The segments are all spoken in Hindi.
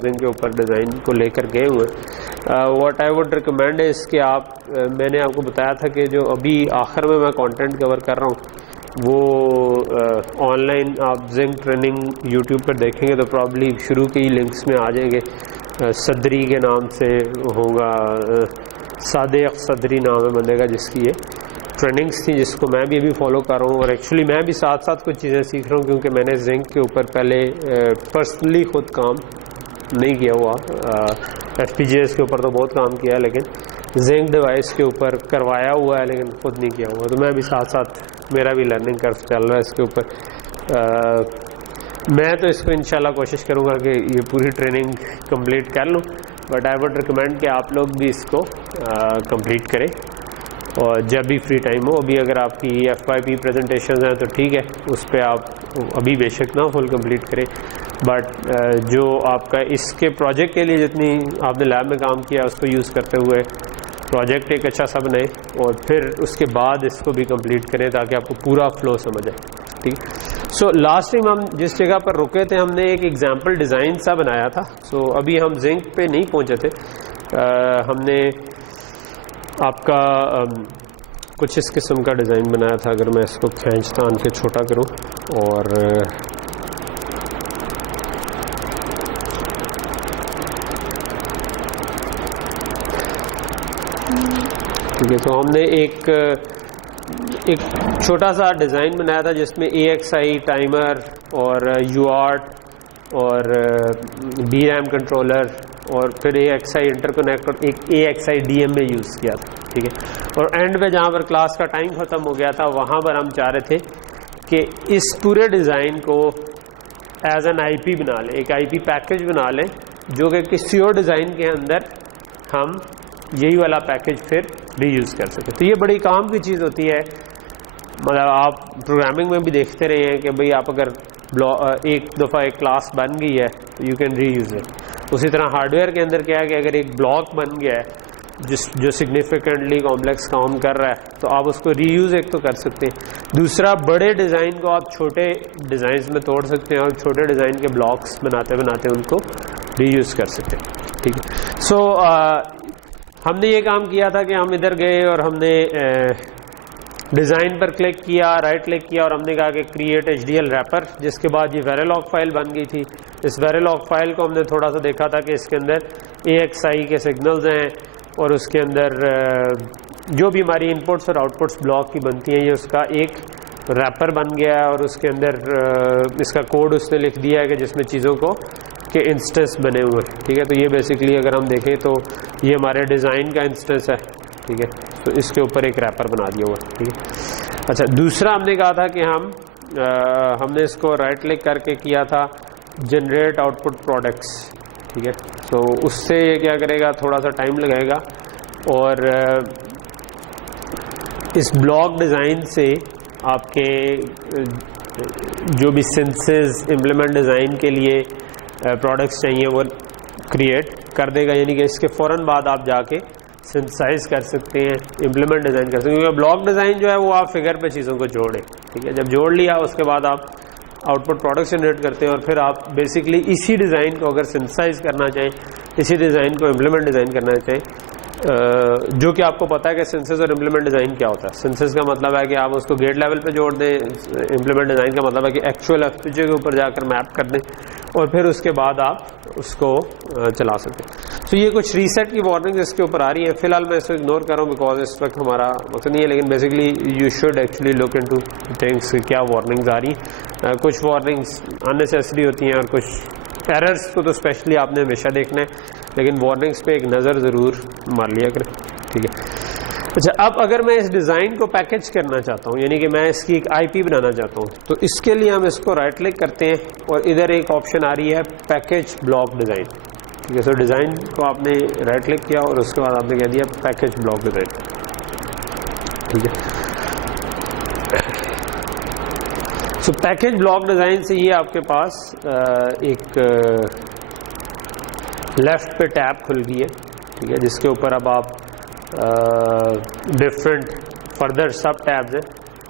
जिंक के ऊपर डिज़ाइन को लेकर गए हुए। What I would recommend is कि आप मैंने आपको बताया था कि जो अभी आखिर में मैं कंटेंट कवर कर रहा हूँ वो ऑनलाइन आप जिंक ट्रेनिंग यूट्यूब पर देखेंगे तो प्रॉब्ली शुरू के ही लिंक्स में आ जाएंगे। सदरी के नाम से होगा, सादेक सदरी नाम है बंदे का जिसकी ये ट्रेनिंग्स थी, जिसको मैं भी अभी फॉलो कर रहा हूँ। और एक्चुअली मैं भी साथ साथ कुछ चीज़ें सीख रहा हूँ क्योंकि मैंने जिंक के ऊपर पहले पर्सनली खुद काम नहीं किया हुआ। FPGAs के ऊपर तो बहुत काम किया है लेकिन जिंक डिवाइस के ऊपर करवाया हुआ है लेकिन खुद नहीं किया हुआ। तो मैं भी साथ साथ मेरा भी लर्निंग कर्व चल रहा है इसके ऊपर। मैं तो इसको इंशाल्लाह कोशिश करूँगा कि ये पूरी ट्रेनिंग कंप्लीट कर लूँ, बट आई वुड रिकमेंड कि आप लोग भी इसको कंप्लीट करें और जब भी फ्री टाइम हो। अभी अगर आपकी FYP प्रेजेंटेशन हैं तो ठीक है, उस पर आप अभी बेशक ना फुल कंप्लीट करें, बट जो आपका इसके प्रोजेक्ट के लिए जितनी आपने लैब में काम किया उसको यूज़ करते हुए प्रोजेक्ट एक अच्छा सा बनाए और फिर उसके बाद इसको भी कंप्लीट करें ताकि आपको पूरा फ्लो समझ आए। ठीक। सो लास्ट टाइम हम जिस जगह पर रुके थे हमने एक एग्जाम्पल डिज़ाइन सा बनाया था। सो अभी हम जिंक पे नहीं पहुंचे थे। हमने आपका कुछ इस किस्म का डिज़ाइन बनाया था। अगर मैं इसको खींच तान के छोटा करूं और ठीक है, तो हमने एक छोटा सा डिज़ाइन बनाया था जिसमें AXI टाइमर और UART और DRAM कंट्रोलर और फिर AXI इंटरकनेक्ट और एक AXI DMA यूज़ किया था। ठीक है, और एंड पे जहाँ पर क्लास का टाइम ख़त्म हो गया था वहाँ पर हम चाह रहे थे कि इस पूरे डिज़ाइन को एज एन IP बना लें, एक IP पैकेज बना लें जो कि किसी और डिज़ाइन के अंदर हम यही वाला पैकेज फिर रीयूज़ कर सकें। तो ये बड़ी काम की चीज़ होती है। मतलब आप प्रोग्रामिंग में भी देखते रहे हैं कि भाई आप अगर एक दफ़ा एक क्लास बन गई है तो यू कैन रीयूज़ इट। उसी तरह हार्डवेयर के अंदर क्या है कि अगर एक ब्लॉक बन गया है जो सिग्निफिकेंटली कॉम्प्लेक्स काम कर रहा है तो आप उसको रीयूज़ एक तो कर सकते हैं, दूसरा बड़े डिज़ाइन को आप छोटे डिज़ाइन में तोड़ सकते हैं और छोटे डिज़ाइन के ब्लॉक्स बनाते बनाते उनको रीयूज़ कर सकते हैं। ठीक है, सो हमने ये काम किया था कि हम इधर गए और हमने डिज़ाइन पर क्लिक किया, राइट क्लिक किया और हमने कहा कि क्रिएट HDL रैपर, जिसके बाद ये वेरिलॉग फाइल बन गई थी। इस वेरिलॉग फाइल को हमने थोड़ा सा देखा था कि इसके अंदर AXI के सिग्नल्स हैं और उसके अंदर जो भी हमारी इनपुट्स और आउटपुट्स ब्लॉक की बनती हैं ये उसका एक रैपर बन गया है और उसके अंदर इसका कोड उसने लिख दिया है कि जिसमें चीज़ों को के इंस्टेंस बने हुए हैं। ठीक है, तो ये बेसिकली अगर हम देखें तो ये हमारे डिज़ाइन का इंस्टेंस है। ठीक है, तो इसके ऊपर एक रैपर बना दिया हुआ है। ठीक है, अच्छा, दूसरा हमने कहा था कि हमने इसको राइट क्लिक करके किया था जनरेट आउटपुट प्रोडक्ट्स। ठीक है, तो उससे ये क्या करेगा, थोड़ा सा टाइम लगाएगा और इस ब्लॉक डिज़ाइन से आपके जो भी सिंथेसिस इम्प्लीमेंट डिज़ाइन के लिए प्रोडक्ट्स चाहिए वो क्रिएट कर देगा, यानी कि इसके फ़ौरन बाद आप जाके सिंथेसाइज कर सकते हैं, इम्प्लीमेंट डिज़ाइन कर सकते हैं। क्योंकि ब्लॉक डिज़ाइन जो है वो आप फिगर पे चीज़ों को जोड़ें। ठीक है, जब जोड़ लिया उसके बाद आप आउटपुट प्रोडक्ट जनरेट करते हैं और फिर आप बेसिकली इसी डिज़ाइन को अगर सिंथेसाइज करना चाहें, इसी डिज़ाइन को इम्प्लीमेंट डिज़ाइन करना चाहें, जो कि आपको पता है कि सिंथेसिस और इम्प्लीमेंट डिज़ाइन क्या होता है। सिंथेसिस का मतलब है कि आप उसको गेट लेवल पे जोड़ दें, इम्प्लीमेंट डिज़ाइन का मतलब है कि एक्चुअल FPGA के ऊपर जाकर मैप कर दें और फिर उसके बाद आप उसको चला सकते हैं। तो ये कुछ रीसेट की वार्निंग इसके ऊपर आ रही है। फिलहाल मैं इसको इग्नोर कर रहा हूँ बिकॉज इस वक्त हमारा मकसद नहीं है, लेकिन basically you should actually look into things क्या वार्निंग्स आ रही हैं। कुछ वार्निंग्स अननेसेसरी होती हैं और कुछ एरर्स को तो स्पेशली आपने हमेशा देखना है, लेकिन वार्निंग्स पे एक नज़र ज़रूर मार लिया करें। ठीक है, अच्छा, अब अगर मैं इस डिज़ाइन को पैकेज करना चाहता हूँ, यानी कि मैं इसकी एक IP बनाना चाहता हूँ, तो इसके लिए हम इसको राइट क्लिक करते हैं और इधर एक ऑप्शन आ रही है पैकेज ब्लॉक डिज़ाइन। ठीक है, सो डिज़ाइन को आपने राइट क्लिक किया और उसके बाद आपने कह दिया पैकेज ब्लॉक डिज़ाइन। ठीक है, सो पैकेज ब्लॉक डिज़ाइन से ये आपके पास एक लेफ्ट पे टैब खुल गई है। ठीक है, जिसके ऊपर अब आप डिफरेंट फर्दर सब टैब्स हैं।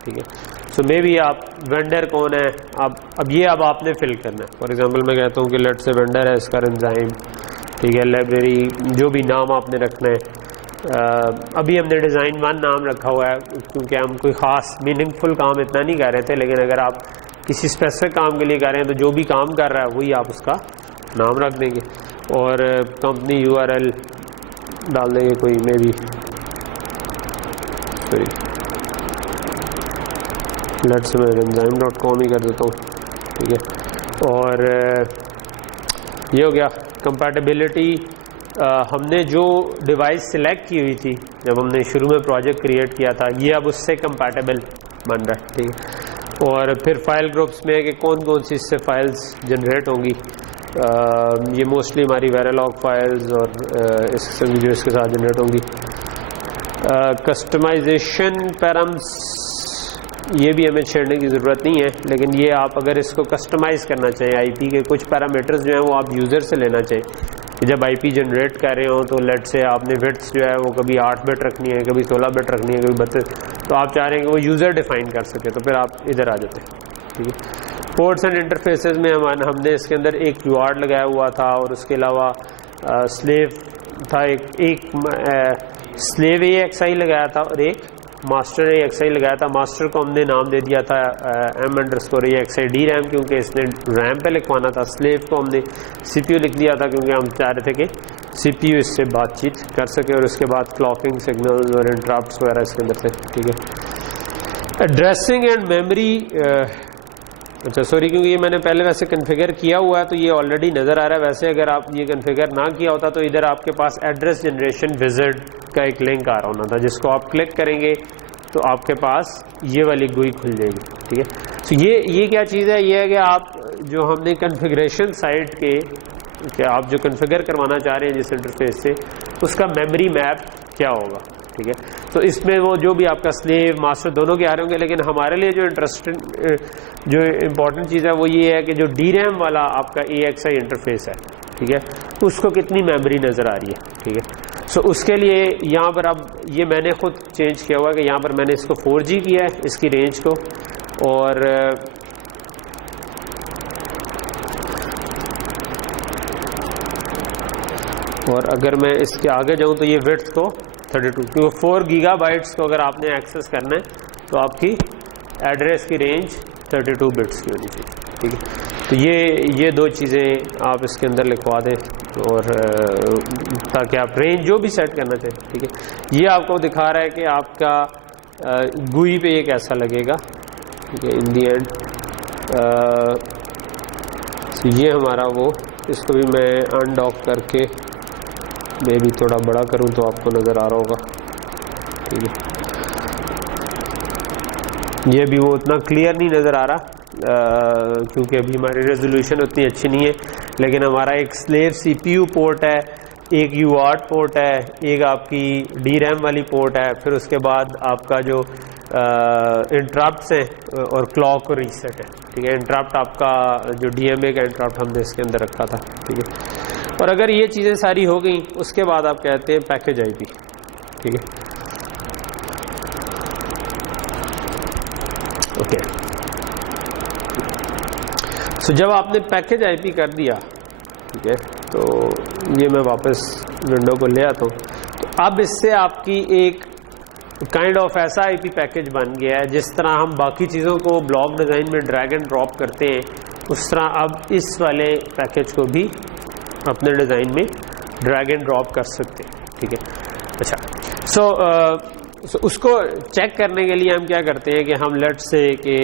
ठीक है, सो मे बी आप वेंडर कौन है, अब ये अब आपने फिल करना है। फॉर एग्जांपल मैं कहता हूँ कि लेट से वेंडर है इसका एंजाइम, ठीक है, लाइब्रेरी, जो भी नाम आपने रखना है। अभी हमने डिज़ाइन 1 नाम रखा हुआ है क्योंकि हम कोई ख़ास मीनिंगफुल काम इतना नहीं कर रहे थे, लेकिन अगर आप किसी स्पेसिफिक काम के लिए कर रहे हैं तो जो भी काम कर रहा है वही आप उसका नाम रख देंगे। और कंपनी URL डाल देंगे कोई, मे बी लेट्स मैं enzyme.com ही कर देता हूँ, ठीक है। और ये हो गया कंपैटिबिलिटी। हमने जो डिवाइस सिलेक्ट की हुई थी जब हमने शुरू में प्रोजेक्ट क्रिएट किया था, ये अब उससे कंपैटिबल बन रहा है, ठीक है। और फिर फाइल ग्रुप्स में कि कौन कौन सी इससे फाइल्स जनरेट होंगी। ये मोस्टली हमारी वेरालॉग फाइल्स और जो इसके साथ जनरेट होंगी। कस्टमाइजेशन पैराम्स, ये भी हमें छेड़ने की ज़रूरत नहीं है, लेकिन ये आप अगर इसको कस्टमाइज़ करना चाहें, आईपी के कुछ पैरामीटर्स जो हैं वो आप यूज़र से लेना चाहें कि जब आईपी जनरेट कर रहे हो तो लेट से आपने विड्थ जो है वो कभी 8 बिट रखनी है, कभी 16 बिट रखनी है, कभी 32, तो आप चाह रहे हैं कि वो यूज़र डिफाइन कर सके, तो फिर आप इधर आ जाते हैं, ठीक है। पोर्ट्स एंड इंटरफेसेस में हमने इसके अंदर एक UART लगाया हुआ था और उसके अलावा स्लेव था, एक स्लेव AXI लगाया था और एक मास्टर AXI लगाया था। मास्टर को हमने नाम दे दिया था M_AXI DRAM क्योंकि इसने रैम पे लिखवाना था। स्लेव को हमने CPU लिख दिया था क्योंकि हम चाह रहे थे कि CPU इससे बातचीत कर सके और उसके बाद क्लॉकिंग सिग्नल्स और इंटरप्ट्स वगैरह इसके अंदर से, ठीक है। एड्रेसिंग एंड मेमोरी, अच्छा सॉरी, क्योंकि ये मैंने पहले वैसे कन्फिगर किया हुआ है तो ये ऑलरेडी नज़र आ रहा है। वैसे अगर आप ये कन्फिगर ना किया होता तो इधर आपके पास एड्रेस जनरेशन विज़ार्ड का एक लिंक आ रहा होना था, जिसको आप क्लिक करेंगे तो आपके पास ये वाली GUI खुल जाएगी, ठीक है। तो ये क्या चीज़ है, ये है कि आप जो हमने कन्फिग्रेशन साइट के कि आप जो कन्फिगर करवाना चाह रहे हैं जिस इंटरफेस से, उसका मेमोरी मैप क्या होगा, ठीक है। तो इसमें वो जो भी आपका स्लेव मास्टर दोनों के आ रहे होंगे, लेकिन हमारे लिए जो जो इम्पोर्टेंट चीज़ है वो ये है कि जो DRAM वाला आपका AXI इंटरफेस है, ठीक है, उसको कितनी मेमोरी नज़र आ रही है, ठीक है। सो उसके लिए यहाँ पर अब ये मैंने खुद चेंज किया हुआ है कि यहाँ पर मैंने इसको 4G किया है, इसकी रेंज को, और अगर मैं इसके आगे जाऊँ तो ये विड्थ को 32, क्योंकि 4 गीगाबाइट्स को अगर आपने एक्सेस करना है तो आपकी एड्रेस की रेंज 32 बिट्स की होनी चाहिए, ठीक है। तो ये 2 चीज़ें आप इसके अंदर लिखवा दें और ताकि आप रेंज जो भी सेट करना चाहें, ठीक है। ये आपको दिखा रहा है कि आपका GUI पे ये कैसा लगेगा, ठीक है, इन दी एंड। तो ये हमारा वो, इसको भी मैं अनडॉक करके मैं भी थोड़ा बड़ा करूं तो आपको नज़र आ रहा होगा, ठीक है। ये भी वो उतना क्लियर नहीं नज़र आ रहा क्योंकि अभी हमारी रेजोल्यूशन उतनी अच्छी नहीं है, लेकिन हमारा एक स्लेव CPU पोर्ट है, एक UART पोर्ट है, एक आपकी DRAM वाली पोर्ट है, फिर उसके बाद आपका जो इंटरप्ट्स हैं और क्लॉक और रीसेट है, ठीक है। इंटरप्ट आपका जो DMA का इंटरप्ट हमने इसके अंदर रखा था, ठीक है। और अगर ये चीज़ें सारी हो गई उसके बाद आप कहते हैं पैकेज IP, ठीक है, ओके। सो जब आपने पैकेज IP कर दिया, ठीक है, तो ये मैं वापस विंडो को ले आता हूँ। तो अब इससे आपकी एक काइंड ऑफ ऐसा IP पैकेज बन गया है जिस तरह हम बाकी चीज़ों को ब्लॉक डिज़ाइन में ड्रैग एंड ड्रॉप करते हैं, उस तरह अब इस वाले पैकेज को भी अपने डिज़ाइन में ड्रैग एंड ड्रॉप कर सकते हैं, ठीक है। अच्छा, सो उसको चेक करने के लिए हम क्या करते हैं कि हम लेट्स से कि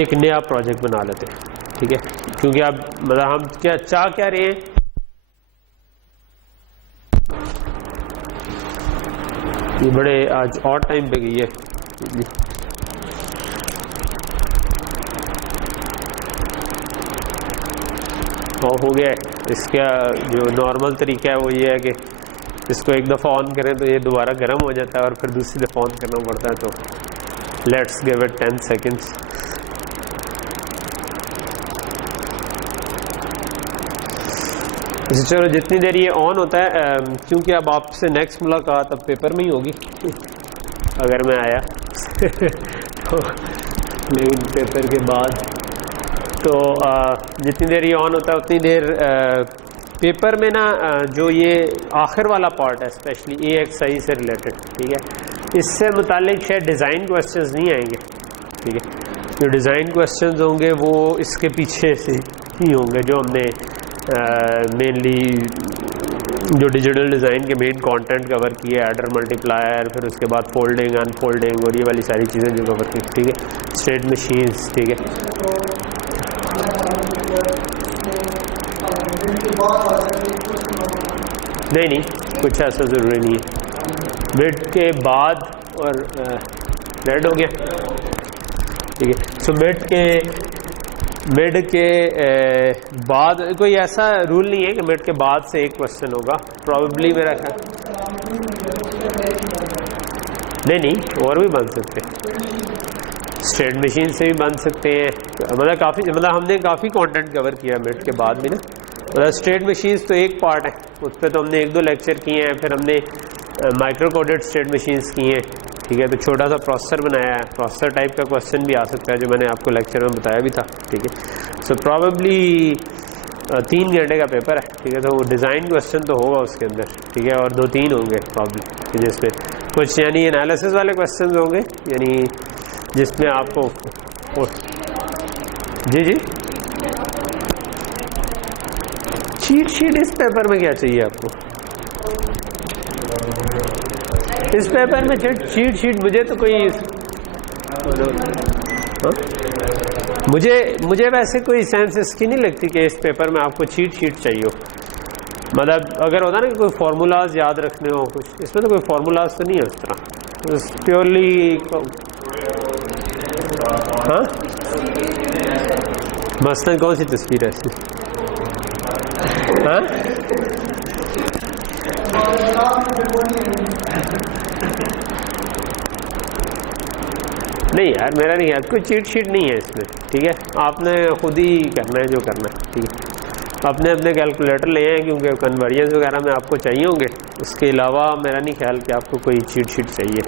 एक नया प्रोजेक्ट बना लेते हैं, ठीक है, क्योंकि अब मतलब हम क्या रहे हैं, ये बड़े आज और टाइम पे गई है, ऑफ हो गया है। इसका जो नॉर्मल तरीका है वो ये है कि इसको एक दफ़ा ऑन करें तो ये दोबारा गर्म हो जाता है और फिर दूसरी दफ़ा ऑन करना पड़ता है। तो लेट्स गिव इट 10 सेकेंड्स। चलो जितनी देर ये ऑन होता है, क्योंकि अब आपसे नेक्स्ट मुलाकात अब पेपर में ही होगी अगर मैं आया तो लेकिन पेपर के बाद तो जितनी देर ये ऑन होता है उतनी देर पेपर में ना जो ये आखिर वाला पार्ट है स्पेशली AXI से रिलेटेड, ठीक है, इससे मुतालिक शायद डिज़ाइन क्वेश्चंस नहीं आएंगे, ठीक है। जो डिज़ाइन क्वेश्चंस होंगे वो इसके पीछे से ही होंगे, जो हमने मेनली जो डिजिटल डिज़ाइन के मेन कंटेंट कवर किए, एडर मल्टीप्लायर, फिर उसके बाद फोल्डिंग अनफोल्डिंग और ये वाली सारी चीज़ें जो कवर की, ठीक है, स्टेट मशीन्स, ठीक है। नहीं कुछ ऐसा ज़रूरी नहीं है, मिड के बाद और रेड हो गया, ठीक है। सो मिड के बाद कोई ऐसा रूल नहीं है कि मिड के बाद से एक क्वेश्चन होगा, प्रॉबेबली मेरा ख्याल नहीं और भी बन सकते हैं, स्टेट मशीन से भी बन सकते हैं, मतलब हमने काफ़ी कंटेंट कवर किया मिड के बाद भी ना। मतलब स्टेट मशीन्स तो एक पार्ट है, उस पर तो हमने 1-2 लेक्चर किए हैं, फिर हमने माइक्रो कोडेड स्टेट मशीन्स की हैं, ठीक है। तो छोटा सा प्रोसेसर बनाया है, प्रोसेसर टाइप का क्वेश्चन भी आ सकता है जो मैंने आपको लेक्चर में बताया भी था, ठीक है। सो प्रॉबेबली 3 घंटे का पेपर है, ठीक है। तो वो डिज़ाइन क्वेश्चन तो होगा उसके अंदर, ठीक है, और 2-3 होंगे प्रॉब्लम, जिसमें कुछ यानी एनालिसिस वाले क्वेश्चन होंगे, यानी जिसमें आपको जी चीट शीट इस पेपर में क्या चाहिए आपको? इस पेपर में चीट शीट मुझे तो कोई मुझे वैसे कोई सेंस इसकी नहीं लगती कि इस पेपर में आपको चीट शीट चाहिए हो। मतलब अगर होता ना कि कोई फार्मूलाज याद रखने हो कुछ, इसमें तो कोई फार्मूलाज तो नहीं है उस तरह, प्योरली हाँ। मसलन कौन सी तस्वीर है ऐसी? हाँ नहीं यार, मेरा नहीं है, कोई चीट शीट नहीं है इसमें, ठीक है। आपने खुद ही करना है जो करना है, ठीक है। अपने अपने कैलकुलेटर ले आए क्योंकि कन्वर्जन्स वगैरह में आपको चाहिए होंगे, उसके अलावा मेरा नहीं ख्याल कि आपको कोई चीट शीट चाहिए।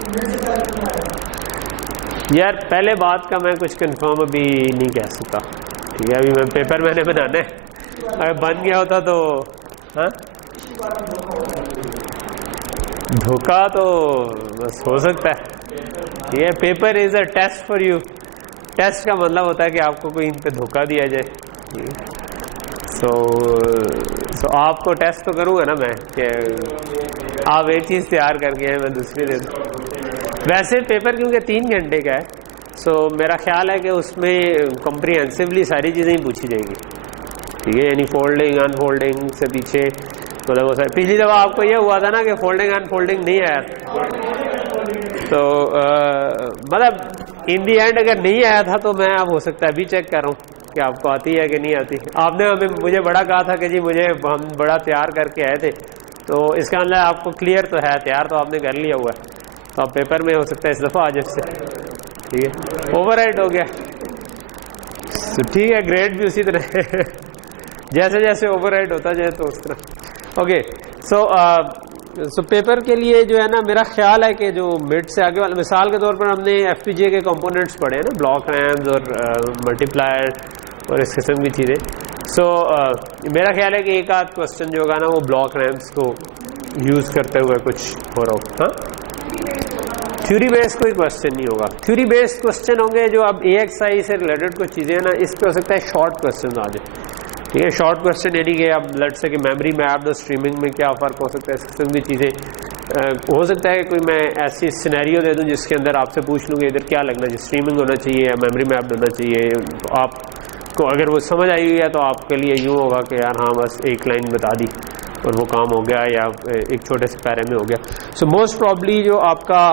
यार पहले बात का मैं कुछ कंफर्म अभी नहीं कह सकता, ठीक है। अभी मैं पेपर मैंने बनाना है, अगर बन गया होता तो हाँ धोखा तो बस हो सकता है, ठीक है। Paper is a test for you, test का मतलब होता है कि आपको कोई इन पे धोखा दिया जाए। सो आपको टेस्ट तो करूँगा ना मैं कि आप एक चीज़ तैयार करके हैं, मैं दूसरी दे दूँ। वैसे पेपर क्योंकि 3 घंटे का है, सो मेरा ख्याल है कि उसमें कॉम्प्रिहेंसिवली सारी चीज़ें ही पूछी जाएंगी, ठीक है। यानी फोल्डिंग अनफोल्डिंग से पीछे मतलब वो सर पिछली दफ़ा आपको ये हुआ था ना कि फोल्डिंग अनफोल्डिंग नहीं आया, तो मतलब इन दी एंड अगर नहीं आया था तो मैं अब हो सकता है अभी चेक कर रहा हूँ कि आपको आती है कि नहीं आती। आपने मुझे बड़ा कहा था कि जी हम बड़ा तैयार करके आए थे, तो इसका मतलब आपको क्लियर तो है, तैयार तो आपने कर लिया हुआ है, तो आप पेपर में हो सकता है इस दफ़ा आज से, ठीक है। ओवरराइट हो गया तो ठीक है, ग्रेड भी उसी तरह जैसे जैसे ओवरराइट होता जाए तो उस तरह। ओके, सो पेपर के लिए जो है ना, मेरा ख्याल है कि जो मिड से आगे वाला, मिसाल के तौर पर हमने FPGA के कंपोनेंट्स पढ़े हैं ना, ब्लॉक रैम्स और मल्टीप्लायर और इस किस्म की चीज़ें। सो मेरा ख्याल है कि एक आध क्वेश्चन जो होगा ना वो ब्लॉक रैम्स को यूज़ करते हुए कुछ हो रहा हो। हाँ, थ्योरी बेस्ड कोई क्वेश्चन नहीं होगा, थ्योरी बेस्ड क्वेश्चन होंगे जो अब AXI से रिलेटेड कुछ चीज़ें हैं ना, इस पे हो सकता है शॉर्ट क्वेश्चन आ जाए, ठीक है। शॉर्ट क्वेश्चन यानी कि अब लेट से कि मेमोरी मैप्ड और स्ट्रीमिंग में क्या फ़र्क हो सकता है, इस किस्म की चीज़ें। हो सकता है कोई मैं ऐसी सिनेरियो दे दूं जिसके अंदर आपसे पूछ लूँगी इधर क्या लगना चाहिए, स्ट्रीमिंग होना चाहिए या मेमोरी मैप्ड होना चाहिए, तो आपको अगर वो समझ आई हुई है तो आपके लिए यूँ होगा कि यार हाँ बस एक लाइन बता दी और वो काम हो गया, या एक छोटे से पैरे में हो गया। सो मोस्ट प्रॉब्ली जो आपका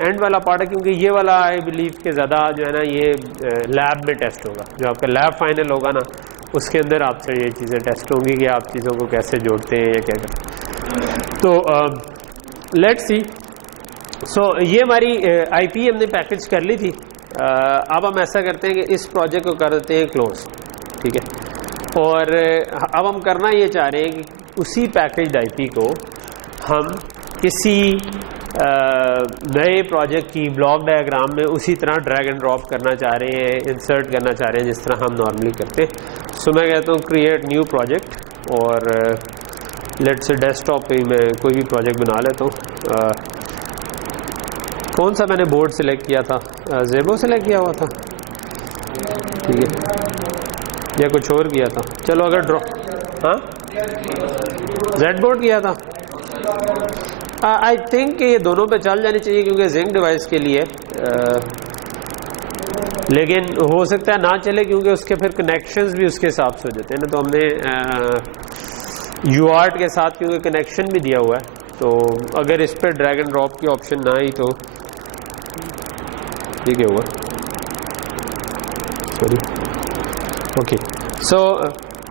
एंड वाला पार्ट है, क्योंकि ये वाला आई बिलीव के ज़्यादा जो है ना ये लैब में टेस्ट होगा, जो आपका लैब फाइनल होगा ना उसके अंदर आपसे ये चीज़ें टेस्ट होंगी कि आप चीज़ों को कैसे जोड़ते हैं या क्या करते हैं। तो लेट्स सी। सो ये हमारी IP हमने पैकेज कर ली थी। अब हम ऐसा करते हैं कि इस प्रोजेक्ट को कर देते हैं क्लोज, ठीक है। और अब हम करना ये चाह रहे हैं कि उसी पैकेज IP को हम किसी नए प्रोजेक्ट की ब्लॉक डायग्राम में उसी तरह ड्रैग एंड ड्रॉप करना चाह रहे हैं, इंसर्ट करना चाह रहे हैं जिस तरह हम नॉर्मली करते हैं। सो मैं कहता हूँ क्रिएट न्यू प्रोजेक्ट और लेट्स से डेस्कटॉप पे मैं कोई भी प्रोजेक्ट बना लेता हूँ। कौन सा मैंने बोर्ड सिलेक्ट किया था? ज़ेबो सिलेक्ट किया हुआ था, ठीक है, या कुछ और किया था? चलो अगर ड्रॉ, हाँ जेड बोर्ड किया था। आई थिंक ये दोनों पे चल जानी चाहिए क्योंकि जिंक डिवाइस के लिए, लेकिन हो सकता है ना चले क्योंकि उसके फिर कनेक्शंस भी उसके हिसाब से हो जाते हैं ना। तो हमने यूआर्ट के साथ क्योंकि कनेक्शन भी दिया हुआ है, तो अगर इस पर ड्रैग एंड ड्रॉप की ऑप्शन ना आई तो ठीक है हुआ, सॉरी। ओके, सो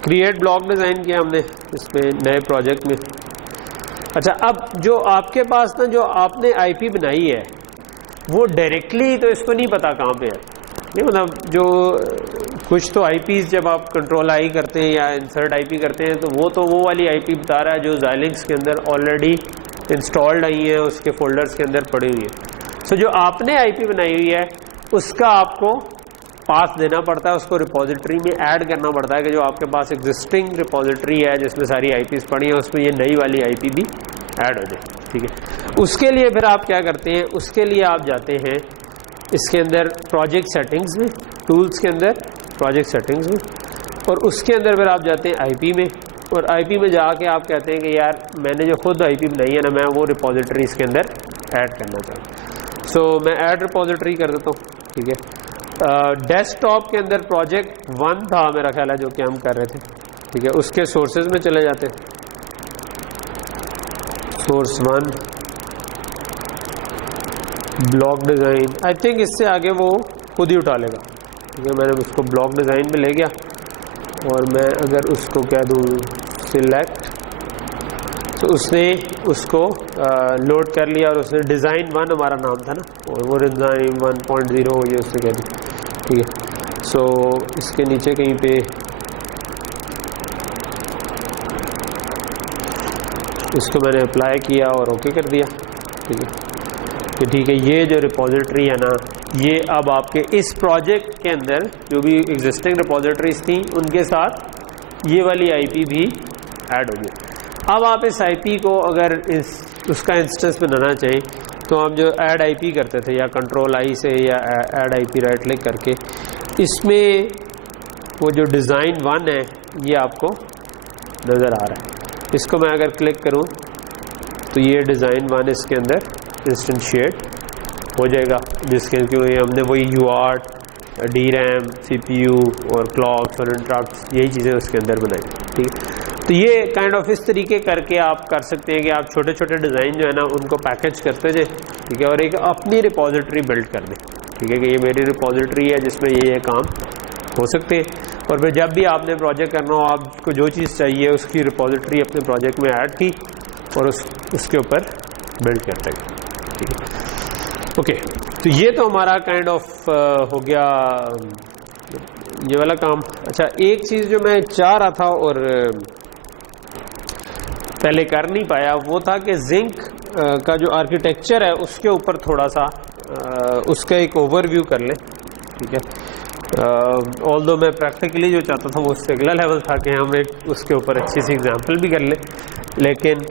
क्रिएट ब्लॉक डिज़ाइन किया हमने इसमें नए प्रोजेक्ट में। अच्छा, अब जो आपके पास ना जो आपने आईपी बनाई है वो डायरेक्टली तो इसको नहीं पता कहाँ पे है, नहीं मतलब जो कुछ तो आईपीज जब आप कंट्रोल आई करते हैं या इंसर्ट आईपी करते हैं तो वो वाली आईपी बता रहा है जो Xilinx के अंदर ऑलरेडी इंस्टॉल्ड आई है, उसके फोल्डर्स के अंदर पड़ी हुई है। सो जो आपने आईपी बनाई हुई है उसका आपको पास देना पड़ता है, उसको रिपोजिटरी में ऐड करना पड़ता है कि जो आपके पास एग्जिस्टिंग रिपोजिटरी है जिसमें सारी आईपीज पड़ी हैं उसमें ये नई वाली आईपी भी ऐड हो जाए, ठीक है। उसके लिए फिर आप क्या करते हैं, उसके लिए आप जाते हैं इसके अंदर प्रोजेक्ट सेटिंग्स में, टूल्स के अंदर प्रोजेक्ट सेटिंग्स में, और उसके अंदर फिर आप जाते हैं आईपी में, और आईपी में जाके आप कहते हैं कि यार मैंने जो खुद आईपी बनाई है ना, मैं वो रिपोजिटरी इसके अंदर ऐड करना चाहता हूँ। सो मैं ऐड रिपोजिटरी कर देता हूँ, ठीक है। डेस्कटॉप के अंदर प्रोजेक्ट 1 था मेरा ख्याल है जो कि हम कर रहे थे, ठीक है। उसके सोर्सेज में चले जाते हैं, source 1 block design. I think इससे आगे वो खुद ही उठा लेगा, ठीक है। मैंने उसको ब्लॉक डिज़ाइन में ले गया और मैं अगर उसको कह दूँ सिलेक्ट, तो उसने उसको लोड कर लिया और उसने डिज़ाइन 1 हमारा नाम था ना, और वो डिज़ाइन 1.0 ये उससे कह दी, ठीक है। सो इसके नीचे कहीं पे इसको मैंने अप्लाई किया और ओके कर दिया, ठीक है कि ठीक है ये जो रिपोजिटरी है ना, ये अब आपके इस प्रोजेक्ट के अंदर जो भी एग्जिस्टिंग रिपोजिटरीज थी उनके साथ ये वाली आईपी भी ऐड हो गई। अब आप इस आईपी को अगर उसका इंस्टेंस बनाना चाहिए तो आप जो ऐड आईपी करते थे या कंट्रोल आई से या ऐड आईपी राइट क्लिक करके, इसमें वो जो डिज़ाइन 1 है ये आपको नज़र आ रहा है। इसको मैं अगर क्लिक करूं तो ये डिज़ाइन 1 इसके अंदर इंस्टेंशिएट हो जाएगा, जिसके क्योंकि हमने वही यूआर्ट, DRAM, CPU और क्लॉक्स और इंटरप्ट्स यही चीज़ें उसके अंदर बनाई, ठीक है। तो ये काइंड ऑफ इस तरीके करके आप कर सकते हैं कि आप छोटे छोटे डिज़ाइन जो है ना उनको पैकेज करते जाए, ठीक है, और एक अपनी रिपोजिटरी बिल्ड कर दें, ठीक है कि ये मेरी रिपोजिटरी है जिसमें ये काम हो सकते हैं। और फिर जब भी आपने प्रोजेक्ट करना हो, आपको जो चीज़ चाहिए उसकी रिपोजिटरी अपने प्रोजेक्ट में ऐड की और उसके ऊपर बिल्ड करते गए, ठीक है। ओके, तो ये तो हमारा काइंड ऑफ हो गया ये वाला काम। अच्छा, एक चीज़ जो मैं चाह रहा था और पहले कर नहीं पाया वो था कि जिंक का जो आर्किटेक्चर है उसके ऊपर थोड़ा सा उसका एक ओवरव्यू कर ले, ठीक है। ऑल्दो मैं प्रैक्टिकली जो चाहता था वो उससे अगला लेवल था कि हम एक उसके ऊपर अच्छी सी एग्जांपल भी कर ले, लेकिन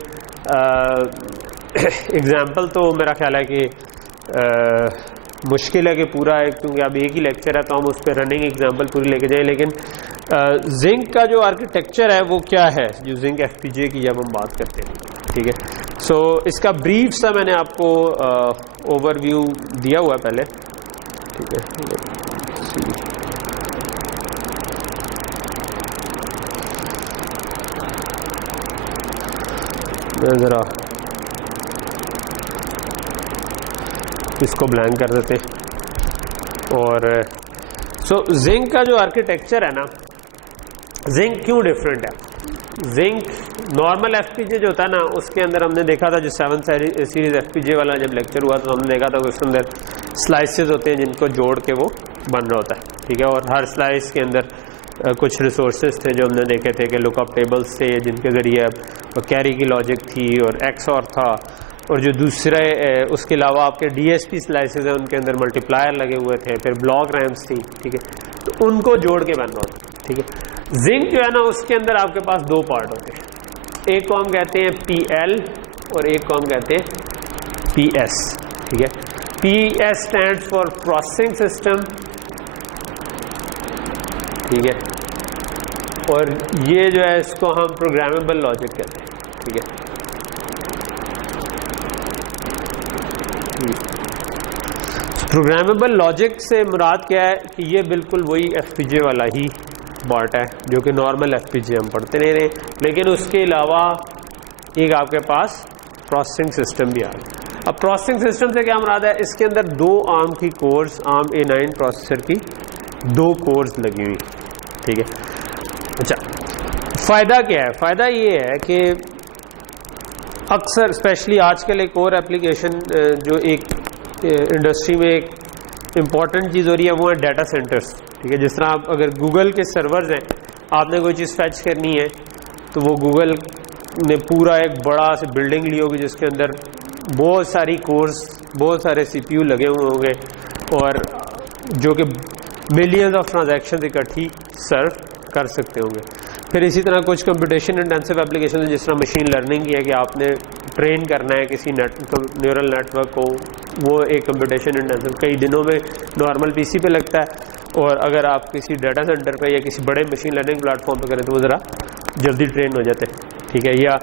एग्जांपल तो मेरा ख्याल है कि मुश्किल है कि पूरा एक, क्योंकि अब एक ही लेक्चर है तो हम उस पर रनिंग एग्जांपल पूरी लेके जाएं। लेकिन जिंक का जो आर्किटेक्चर है वो क्या है, जो जिंक FPGA की जब हम बात करते हैं, ठीक है। सो इसका ब्रीफ सा मैंने आपको ओवरव्यू दिया हुआ है पहले, ठीक है। मैं ज़रा इसको ब्लैंक कर देते हैं। और सो जिंक का जो आर्किटेक्चर है ना, जिंक क्यों डिफरेंट है? जिंक नॉर्मल FPGA जो होता है ना उसके अंदर हमने देखा था, जो 7 सीरीज FPGA वाला जब लेक्चर हुआ तो हमने देखा था कि उसके अंदर स्लाइसेस होते हैं जिनको जोड़ के वो बन रहा होता है, ठीक है। और हर स्लाइस के अंदर कुछ रिसोर्सेज थे जो हमने देखे थे कि लुकअप टेबल्स थे जिनके ज़रिए अब कैरी की लॉजिक थी और XOR था, और जो दूसरे उसके अलावा आपके DSP स्लाइसेस हैं उनके अंदर मल्टीप्लायर लगे हुए थे, फिर ब्लॉक रैम्स थी, ठीक है, तो उनको जोड़ के बन रहा होता, ठीक है। जिंक जो है ना उसके अंदर आपके पास दो पार्ट होते हैं, एक को हम कहते हैं PL और एक को हम कहते हैं PS, ठीक है। PS stands for processing system, ठीक है, और ये जो है इसको हम प्रोग्रामेबल लॉजिक कहते हैं, ठीक है। प्रोग्रामेबल लॉजिक से मुराद क्या है कि ये बिल्कुल वही FPGA वाला ही पार्ट है जो कि नॉर्मल FPGA हम पढ़ते नहीं रहे, लेकिन उसके अलावा एक आपके पास प्रोसेसिंग सिस्टम भी आ गया। अब प्रोसेसिंग सिस्टम से क्या मुराद है, इसके अंदर दो ARM की कोर्स, ARM A9 प्रोसेसर की दो कोर्स लगी हुई, ठीक है। अच्छा, फ़ायदा क्या है? फ़ायदा ये है कि अक्सर स्पेशली आजकल एक और एप्लीकेशन जो एक इंडस्ट्री में एक इम्पॉर्टेंट चीज़ हो रही है वो है डाटा सेंटर्स, ठीक है। जिस तरह आप अगर गूगल के सर्वर्स हैं, आपने कोई चीज़ फैच करनी है तो वो गूगल ने पूरा एक बड़ा सी बिल्डिंग ली होगी जिसके अंदर बहुत सारी कोर्स, बहुत सारे CPU लगे हुए होंगे और जो कि मिलियंस ऑफ ट्रांजैक्शन इकट्ठी सर्व कर सकते होंगे। फिर इसी तरह कुछ कंप्यूटेशन इंटेंसिव एप्लीकेशन है जिस तरह मशीन लर्निंग की है कि आपने ट्रेन करना है किसी न्यूरल नेटवर्क को, वो एक कंप्यूटेशन इंटेंसिव कई दिनों में नॉर्मल PC पे लगता है, और अगर आप किसी डाटा सेंटर पे या किसी बड़े मशीन लर्निंग प्लेटफॉर्म पे करें तो वो ज़रा जल्दी ट्रेन हो जाते हैं, ठीक है। या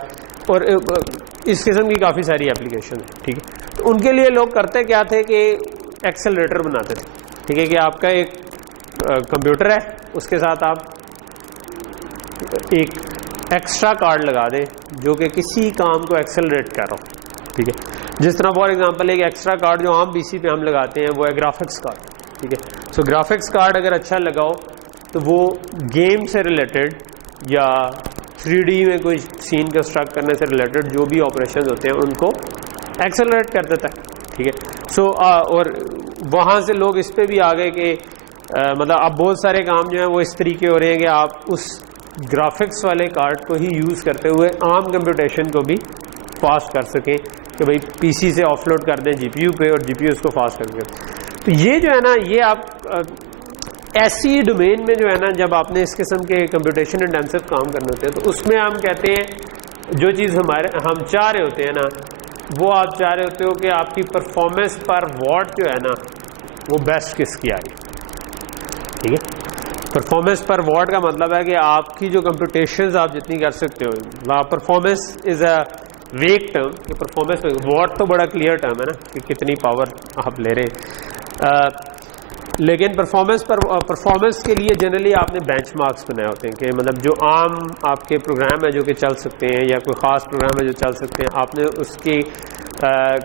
और इस किस्म की काफ़ी सारी एप्लीकेशन है, ठीक है। तो उनके लिए लोग करते क्या थे कि एक्सेलरेटर बनाते थे, ठीक है, कि आपका एक कंप्यूटर है, उसके साथ आप एक एक्स्ट्रा कार्ड लगा दें जो कि किसी काम को एक्सेलरेट कर रहा हो, ठीक है। जिस तरह फॉर एग्जांपल एक एक्स्ट्रा कार्ड जो आम PC पे हम लगाते हैं वो है ग्राफिक्स कार्ड, ठीक है। सो ग्राफिक्स कार्ड अगर अच्छा लगाओ तो वो गेम से रिलेटेड या 3D में कोई सीन कंस्ट्रक्ट करने से रिलेटेड जो भी ऑपरेशन होते हैं उनको एक्सेलरेट कर देता है, ठीक है। सो और वहाँ से लोग इस पे भी आ गए कि मतलब अब बहुत सारे काम जो हैं वो इस तरीके हो रहे हैं कि आप उस ग्राफिक्स वाले कार्ड को ही यूज़ करते हुए आम कंप्यूटेशन को भी फास्ट कर सकें कि भाई PC से ऑफलोड कर दें GPU पे और GPU उसको फास्ट कर दें। तो ये जो है ना, ये आप ऐसी डोमेन में जो है ना, जब आपने इस किस्म के कंप्यूटेशन इंटेंसिव काम करने होते हैं तो उसमें हम कहते हैं जो चीज़ हम चाह रहे होते हैं ना, वो आप चाह रहे होते हो कि आपकी परफॉर्मेंस पर वॉट जो है ना वो बेस्ट किसकी आ रही, ठीक है। परफॉर्मेंस पर वॉट का मतलब है कि आपकी जो कंप्यूटेशंस आप जितनी कर सकते हो, परफॉर्मेंस इज अ वेग टर्म कि परफॉर्मेंस, वॉट तो बड़ा क्लियर टर्म है ना कि कितनी पावर आप ले रहे हैं, लेकिन परफॉर्मेंस के लिए जनरली आपने बेंचमार्क्स बनाए होते हैं कि मतलब जो आम आपके प्रोग्राम है जो कि चल सकते हैं या कोई ख़ास प्रोग्राम है जो चल सकते हैं, आपने उसकी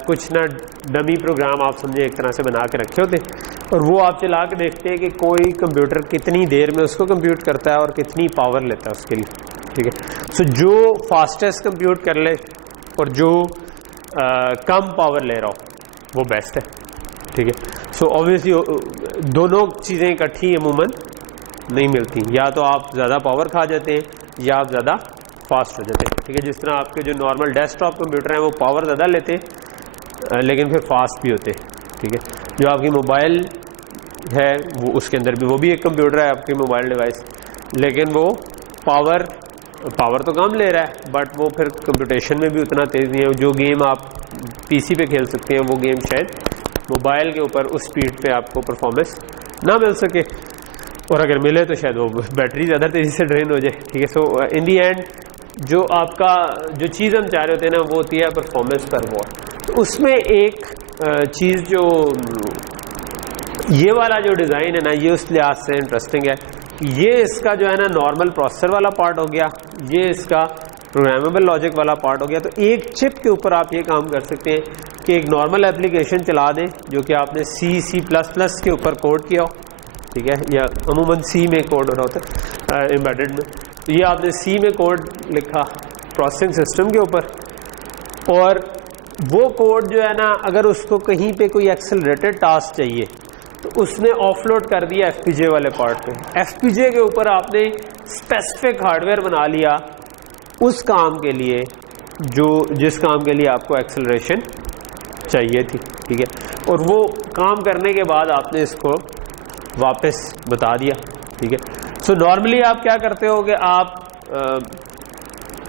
कुछ ना डमी प्रोग्राम आप समझे एक तरह से बना के रखे होते हैं और वो आप चला के देखते हैं कि कोई कंप्यूटर कितनी देर में उसको कंप्यूट करता है और कितनी पावर लेता है उसके लिए, ठीक है। सो जो फास्टेस्ट कंप्यूट कर ले और जो कम पावर ले रहा हो वो बेस्ट है, ठीक है। सो ऑब्वियसली दोनों चीज़ें इकट्ठी अमूमन नहीं मिलती, या तो आप ज़्यादा पावर खा जाते हैं या आप ज़्यादा फास्ट हो जाते हैं, ठीक है। जिस तरह आपके जो नॉर्मल डेस्कटॉप कंप्यूटर हैं वो पावर ज़्यादा लेते हैं लेकिन फिर फास्ट भी होते हैं, ठीक है। जो आपकी मोबाइल है वो उसके अंदर भी वो भी एक कंप्यूटर है आपकी मोबाइल डिवाइस, लेकिन वो पावर तो कम ले रहा है बट वो फिर कंप्यूटेशन में भी उतना तेज़ नहीं है। जो गेम आप PC पे खेल सकते हैं वो गेम शायद मोबाइल के ऊपर उस स्पीड पे आपको परफॉर्मेंस ना मिल सके, और अगर मिले तो शायद वो बैटरी ज़्यादा तेज़ी से ड्रेन हो जाए, ठीक है। सो इन दी एंड जो आपका जो चीज़ हम चाह रहे होते हैं ना वो होती है परफॉर्मेंस पर वॉट। तो उसमें एक चीज़ जो ये वाला जो डिज़ाइन है ना, ये उस लिहाज से इंटरेस्टिंग है कि ये इसका जो है ना नॉर्मल प्रोसेसर वाला पार्ट हो गया, ये इसका प्रोग्रामेबल लॉजिक वाला पार्ट हो गया। तो एक चिप के ऊपर आप ये काम कर सकते हैं कि एक नॉर्मल एप्लीकेशन चला दें जो कि आपने C++ के ऊपर कोड किया हो, ठीक है, या अमूमन C में कोड हो रहा होता है एम्बेडेड में, तो ये आपने C में कोड लिखा प्रोसेसिंग सिस्टम के ऊपर, और वो कोड जो है ना अगर उसको कहीं पे कोई एक्सेलरेटेड टास्क चाहिए तो उसने ऑफलोड कर दिया FPGA वाले पार्ट पे। FPGA के ऊपर आपने स्पेसिफिक हार्डवेयर बना लिया उस काम के लिए जो जिस काम के लिए आपको एक्सेलरेशन चाहिए थी, ठीक है, और वो काम करने के बाद आपने इसको वापस बता दिया, ठीक है। सो नॉर्मली आप क्या करते हो कि आप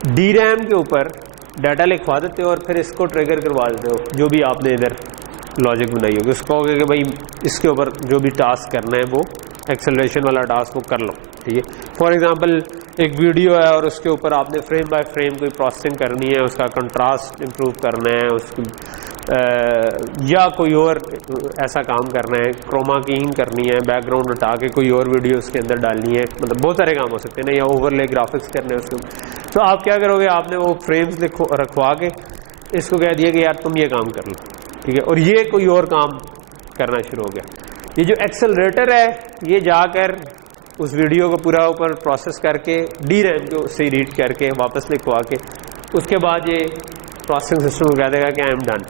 DRAM के ऊपर डाटा लिखवा देते हो और फिर इसको ट्रिगर करवा देते हो, जो भी आपने इधर लॉजिक बनाई होगी उसको कहोगे कि भाई इसके ऊपर जो भी टास्क करना है वो एक्सेलरेशन वाला टास्क वो कर लो, ठीक है। फॉर एग्जांपल एक वीडियो है और उसके ऊपर आपने फ्रेम बाय फ्रेम कोई प्रोसेसिंग करनी है, उसका कंट्रास्ट इंप्रूव करना है, उसकी या कोई और ऐसा काम करना है, क्रोमा कीइंग करनी है, बैकग्राउंड हटा के कोई और वीडियो उसके अंदर डालनी है, मतलब बहुत सारे काम हो सकते हैं ना, या ओवरले ग्राफिक्स करने हैं उसके। तो आप क्या करोगे, आपने वो फ्रेम्स रखवा के इसको कह दिया कि यार तुम ये काम कर लो, ठीक है, और ये कोई और काम करना शुरू हो गया। ये जो एक्सेलरेटर है ये जाकर उस वीडियो को पूरा ऊपर प्रोसेस करके DRAM को से रीड करके वापस लिखवा के उसके बाद ये प्रोसेसिंग सिस्टम को कह देगा कि आई एम डन,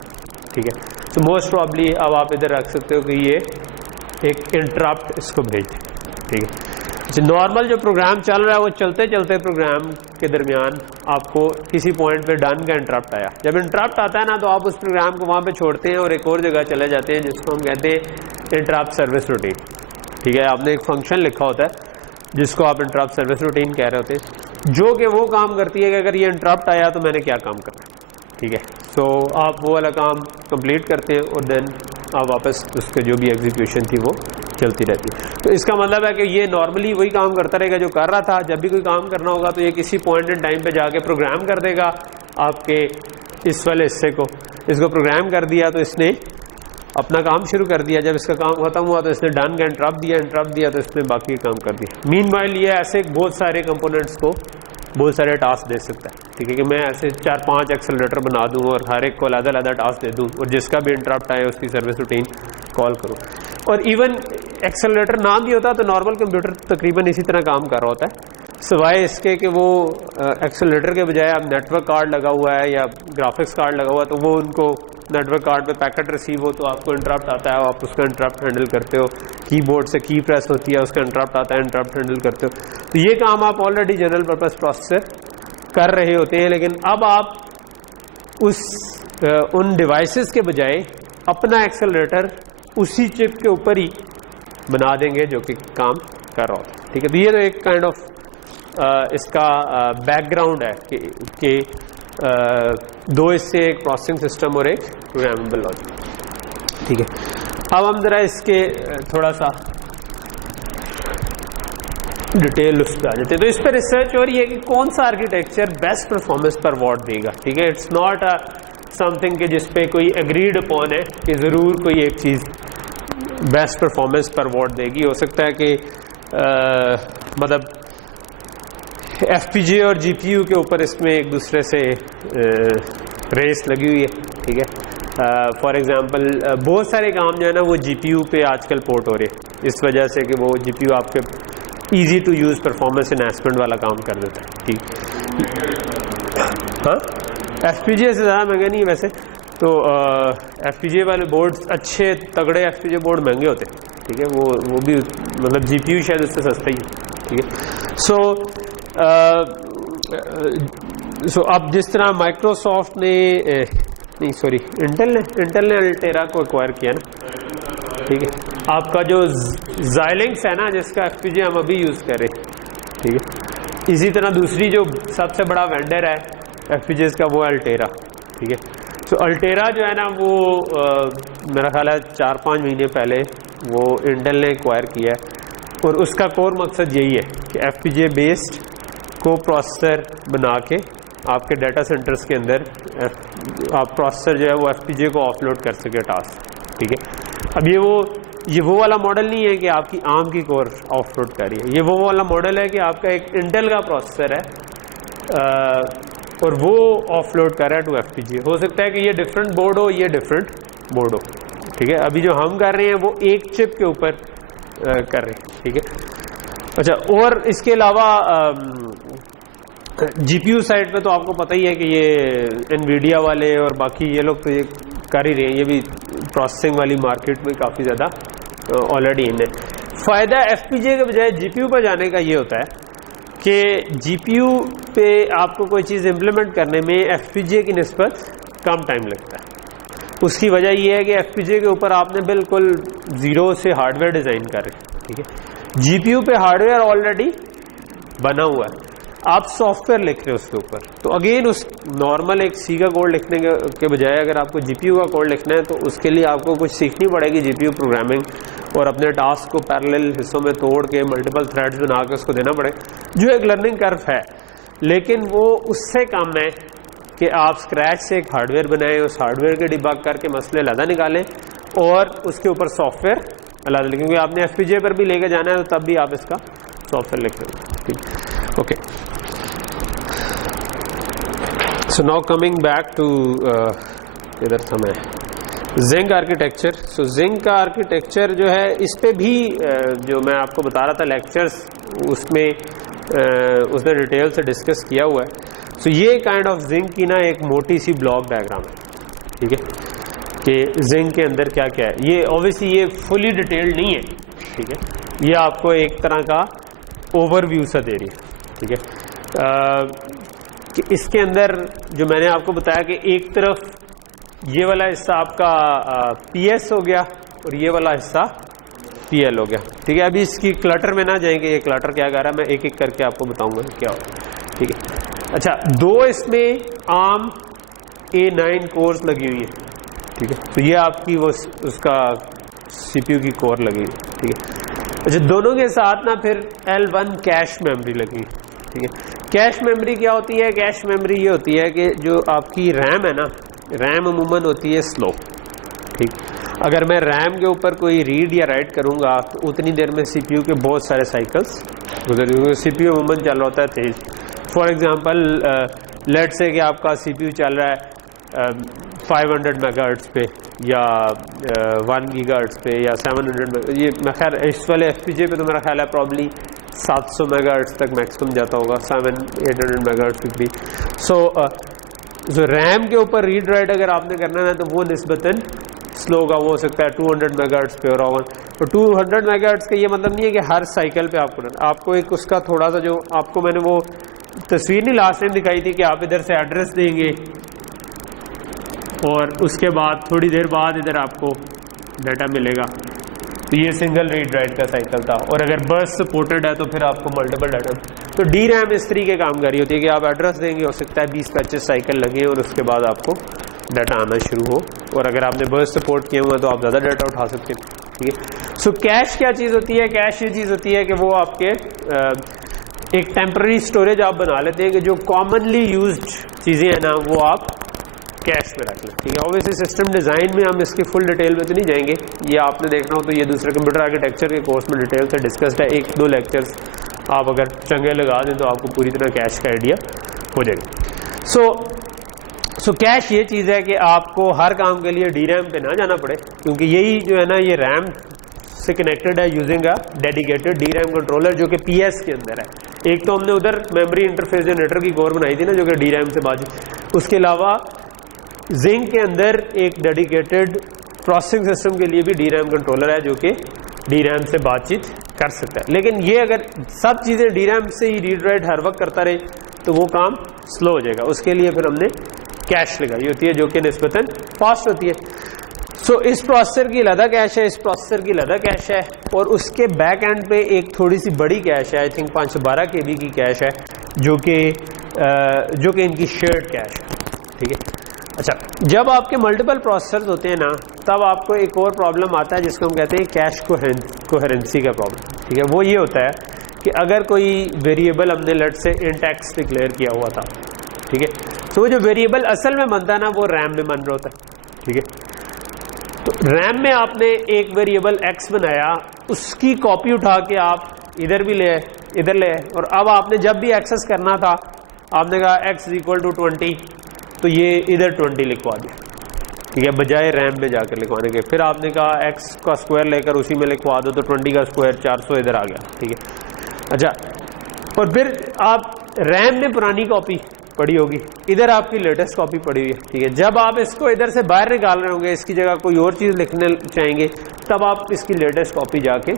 ठीक है। तो मोस्ट प्रॉब्ली अब आप इधर रख सकते हो कि ये एक इंटरप्ट इसको भेज दे, ठीक है। नॉर्मल जो प्रोग्राम चल रहा है वो चलते चलते प्रोग्राम के दरमियान आपको किसी पॉइंट पे डन का इंटरप्ट आया। जब इंटरप्ट आता है ना तो आप उस प्रोग्राम को वहाँ पे छोड़ते हैं और एक और जगह चले जाते हैं जिसको हम कहते हैं इंटरप्ट सर्विस रूटीन, ठीक है। आपने एक फंक्शन लिखा होता है जिसको आप इंटरप्ट सर्विस रूटीन कह रहे होते हैं, जो कि वो काम करती है कि अगर ये इंटरप्ट आया तो मैंने क्या काम करना, ठीक है। सो आप वो वाला काम कंप्लीट करते हैं और देन आप वापस उसके जो भी एग्जीक्यूशन थी वो चलती रहती है। तो इसका मतलब है कि ये नॉर्मली वही काम करता रहेगा जो कर रहा था। जब भी कोई काम करना होगा तो ये किसी पॉइंट इन टाइम पे जाके प्रोग्राम कर देगा आपके इस वाले हिस्से को, इसको प्रोग्राम कर दिया तो इसने अपना काम शुरू कर दिया। जब इसका काम खत्म हुआ तो इसने डन का इंटरप्ट दिया तो इसने बाकी काम कर दिया। मीनवाइल ये ऐसे बहुत सारे कंपोनेंट्स को बहुत सारे टास्क दे सकता है, ठीक है, कि मैं ऐसे 4-5 एक्सेलरेटर बना दूं और हर एक को अलग टास्क दे दूं और जिसका भी इंटरप्ट आए उसकी सर्विस रूटीन कॉल करूं। और इवन एक्सेलरेटर नाम भी होता तो नॉर्मल कंप्यूटर तकरीबन इसी तरह काम कर रहा होता है, सिवाय इसके कि वो एक्सेलरेटर के बजाय आप नेटवर्क कार्ड लगा हुआ है या ग्राफिक्स कार्ड लगा हुआ है, तो वो उनको नेटवर्क कार्ड पे पैकेट रिसीव हो तो आपको इंटरप्ट आता है, आप उसका इंटरप्ट हैंडल करते हो। कीबोर्ड से की प्रेस होती है, उसका इंटरप्ट आता है, इंटरप्ट हैंडल करते हो। तो ये काम आप ऑलरेडी जनरल पर्पस प्रोसेसर कर रहे होते हैं, लेकिन अब आप उन डिवाइसेस के बजाय अपना एक्सेलरेटर उसी चिप के ऊपर ही बना देंगे जो कि काम कर रहा होता है, ठीक है। तो ये तो एक काइंड ऑफ इसका बैकग्राउंड है कि दो इससे एक प्रोसेसिंग सिस्टम और एक प्रोग्रामेबल लॉजिक, ठीक है। अब हम जरा इसके थोड़ा सा डिटेल उस पर आ जाते हैं। तो इस पर रिसर्च हो रही है कि कौन सा आर्किटेक्चर बेस्ट परफॉर्मेंस पर वॉट देगा, ठीक है। इट्स नॉट समथिंग कि जिस पे कोई एग्रीड अपॉन है कि ज़रूर कोई एक चीज़ बेस्ट परफॉर्मेंस पर वॉट देगी। हो सकता है कि मतलब FPGA और GPU के ऊपर इसमें एक दूसरे से रेस लगी हुई है, ठीक है। फॉर एग्जांपल बहुत सारे काम जो है ना वो GPU पे आजकल पोर्ट हो रहे हैं, इस वजह से कि वो GPU आपके easy to use performance enhancement वाला काम कर देता है, ठीक। हाँ, FPGA से ज़्यादा महंगा नहीं है वैसे तो। FPGA वाले बोर्ड अच्छे तगड़े FPGA बोर्ड महंगे होते हैं, ठीक है। वो भी मतलब GPU शायद उससे सस्ता ही है, ठीक है। सो अब जिस तरह माइक्रोसॉफ्ट ने नहीं सॉरी इंटेल ने अल्टेरा को एक्वायर किया ना, ठीक है। आपका जो Xilinx है ना जिसका FPGA हम अभी यूज़ कर रहे हैं, ठीक है। इसी तरह दूसरी जो सबसे बड़ा वेंडर है FPGAs का वो अल्टेरा, ठीक है। तो अल्टेरा जो है ना वो मेरा ख्याल है 4-5 महीने पहले वो इंटेल ने एक्वायर किया है और उसका कोर मकसद यही है कि FPGA बेस्ड को प्रोसेसर बना के आपके डाटा सेंटर्स के अंदर आप प्रोसेसर जो है वो FPGA को ऑफलोड कर सके टास्क, ठीक है। अब ये वो वाला मॉडल नहीं है कि आपकी आर्म की कोर ऑफलोड कर रही है, ये वो वाला मॉडल है कि आपका एक इंटेल का प्रोसेसर है और वो ऑफलोड कर रहा है टू FPGA। हो सकता है कि ये डिफरेंट बोर्ड हो, ये डिफरेंट बोर्ड हो, ठीक है। अभी जो हम कर रहे हैं वो एक चिप के ऊपर कर रहे हैं, ठीक है। अच्छा, और इसके अलावा GPU साइड पे तो आपको पता ही है कि ये NVIDIA वाले और बाकी ये लोग तो ये कर ही रहे हैं, ये भी प्रोसेसिंग वाली मार्केट में काफ़ी ज़्यादा ऑलरेडी इन है। फ़ायदा FPGA के बजाय GPU पर जाने का ये होता है कि GPU पे आपको कोई चीज़ इम्प्लीमेंट करने में FPGA की निस्बत कम टाइम लगता है। उसकी वजह यह है कि FPGA के ऊपर आपने बिल्कुल ज़ीरो से हार्डवेयर डिज़ाइन कर रहे हैं, ठीक है। GPU पे हार्डवेयर ऑलरेडी बना हुआ है, आप सॉफ्टवेयर लिख रहे हो उसके ऊपर। तो अगेन उस नॉर्मल एक C का कोड लिखने के बजाय अगर आपको GPU का कोड लिखना है तो उसके लिए आपको कुछ सीखनी पड़ेगी GPU प्रोग्रामिंग, और अपने टास्क को पैरेलल हिस्सों में तोड़ के मल्टीपल थ्रेड्स बना के उसको देना पड़े, जो एक लर्निंग कर्व है। लेकिन वो उससे कम है कि आप स्क्रैच से एक हार्डवेयर बनाएं, उस हार्डवेयर के डिबग करके मसले अलग निकालें और उसके ऊपर सॉफ्टवेयर अलग लिखें, क्योंकि आपने FPGA पर भी लेके जाना है तो तब भी आप इसका सॉफ्टवेयर लिख रहे हो, ठीक। Okay, so now coming back to इधर था मैं, जिंक आर्किटेक्चर। सो जिंक का आर्किटेक्चर जो है, इस पे भी जो मैं आपको बता रहा था लेक्चर्स, उसमें उसने डिटेल से डिस्कस किया हुआ है। सो ये काइंड ऑफ जिंक की ना एक मोटी सी ब्लॉक डायग्राम है, ठीक है, कि जिंक के अंदर क्या क्या है। ये ऑब्वियसली ये फुली डिटेल्ड नहीं है, ठीक है, ये आपको एक तरह का ओवरव्यू सा दे रही है, ठीक है। कि इसके अंदर जो मैंने आपको बताया कि एक तरफ ये वाला हिस्सा आपका PS हो गया और ये वाला हिस्सा PL हो गया, ठीक है। अभी इसकी क्लटर में ना जाएंगे, ये क्लटर क्या कर रहा है मैं एक एक करके आपको बताऊंगा क्या हो, ठीक है। अच्छा, दो इसमें ARM A9 कोर्स लगी हुई है, ठीक है, तो ये आपकी वो उसका CPU की कोर लगी हुई है, ठीक है। अच्छा, दोनों के साथ ना फिर L1 कैश मेमोरी लगी, ठीक है। कैश मेमोरी क्या होती है? कैश मेमोरी ये होती है कि जो आपकी रैम है ना, रैम अमूमन होती है स्लो, ठीक। अगर मैं रैम के ऊपर कोई रीड या राइट करूंगा तो उतनी देर में CPU के बहुत सारे साइकिल्स गुजर, क्योंकि CPU अमूमन चल रहा होता है तेज। फॉर एग्जांपल लेट्स से कि आपका CPU चल रहा है 500 मेगाहर्ट्ज पे या 1 गीगाहर्ट्ज पे या 700 ये मैं खैर इस वाले FPGA पे तो मेरा ख्याल है प्रॉब्ली 700 मेगाहर्ट्ज तक मैक्सिमम जाता होगा, 700-800 मेगाहर्ट्ज भी। सो रैम के ऊपर रीड राइट अगर आपने करना है तो वो निस्बतन स्लो का वो हो सकता है 200 मेगाहर्ट्ज पे और होगा। तो 200 मेगाहर्ट्ज का ये मतलब नहीं है कि हर साइकिल पे आपको एक उसका थोड़ा सा, जो आपको मैंने वो तस्वीर नहीं लास्ट टाइम दिखाई थी कि आप इधर से एड्रेस देंगे और उसके बाद थोड़ी देर बाद इधर आपको डाटा मिलेगा, तो ये सिंगल रीड राइट का साइकिल था। और अगर बस सपोर्टेड है तो फिर आपको मल्टीपल डाटा। तो DRAM इस तरीके काम कर रही होती है कि आप एड्रेस देंगे, हो सकता है 20-25 साइकिल लगे और उसके बाद आपको डाटा आना शुरू हो, और अगर आपने बस सपोर्ट किया हुआ तो आप ज़्यादा डाटा उठा सकते हैं, ठीक है। सो कैश क्या चीज़ होती है? कैश ये चीज़ होती है कि वो आपके एक टेम्पररी स्टोरेज आप बना लेते हैं कि जो कॉमनली यूज्ड चीज़ें हैं ना वो आप कैश में रख लें, ठीक है। ऑब्वियसली सिस्टम डिज़ाइन में हम इसकी फुल डिटेल में तो नहीं जाएंगे, ये आपने देखना हो तो ये दूसरे कंप्यूटर आर्किटेक्चर के कोर्स में डिटेल से डिस्कस्ड है। 1-2 लेक्चर्स आप अगर चंगे लगा दें तो आपको पूरी तरह कैश का आइडिया हो जाएगा। सो कैश ये चीज़ है कि आपको हर काम के लिए DRAM पे ना जाना पड़े, क्योंकि यही जो है ना ये रैम से कनेक्टेड है using a dedicated DRAM controller जो कि PS के अंदर है। एक तो हमने उधर मेमोरी इंटरफेस जनरेटर की कोर बनाई थी ना जो कि DRAM से बातचीत, उसके अलावा जिंक के अंदर एक डेडिकेटेड प्रोसेसिंग सिस्टम के लिए भी DRAM कंट्रोलर है जो कि DRAM से बातचीत कर सकता है। लेकिन ये अगर सब चीज़ें DRAM से ही रीड राइट हर वक्त करता रहे तो वो काम स्लो हो जाएगा। उसके लिए फिर हमने कैश लगाई होती है जो कि निस्बतन फास्ट होती है। सो इस प्रोसेसर की अलग कैश है, इस प्रोसेसर की अलग कैश है, और उसके बैक एंड पे एक थोड़ी सी बड़ी कैश है, आई थिंक 512 KB की कैश है जो कि इनकी शेयर्ड कैश है, ठीक है। अच्छा, जब आपके मल्टीपल प्रोसेसर्स होते हैं ना तब आपको एक और प्रॉब्लम आता है जिसको हम कहते हैं कैश कोहेरेंसी का प्रॉब्लम, ठीक है। वो ये होता है कि अगर कोई वेरिएबल हमने लेट से int x डिक्लेयर किया हुआ था, ठीक है, तो वो जो वेरिएबल असल में बनता है ना वो रैम में बन रहा होता है, ठीक है। तो रैम में आपने एक वेरिएबल x बनाया, उसकी कॉपी उठा के आप इधर भी ले आए, इधर ले आए, और अब आपने जब भी एक्सेस करना था आपने कहा x = 20, तो ये इधर 20 लिखवा दिया, ठीक है, बजाय रैम में जाकर लिखवाने के। फिर आपने कहा x का स्क्वायर लेकर उसी में लिखवा दो, तो 20 का स्क्वायर 400 इधर आ गया, ठीक है। अच्छा, और फिर आप रैम में पुरानी कॉपी पड़ी होगी, इधर आपकी लेटेस्ट कॉपी पड़ी हुई है, ठीक है। जब आप इसको इधर से बाहर निकाल रहे होंगे, इसकी जगह कोई और चीज़ लिखने चाहेंगे, तब आप इसकी लेटेस्ट कॉपी जाके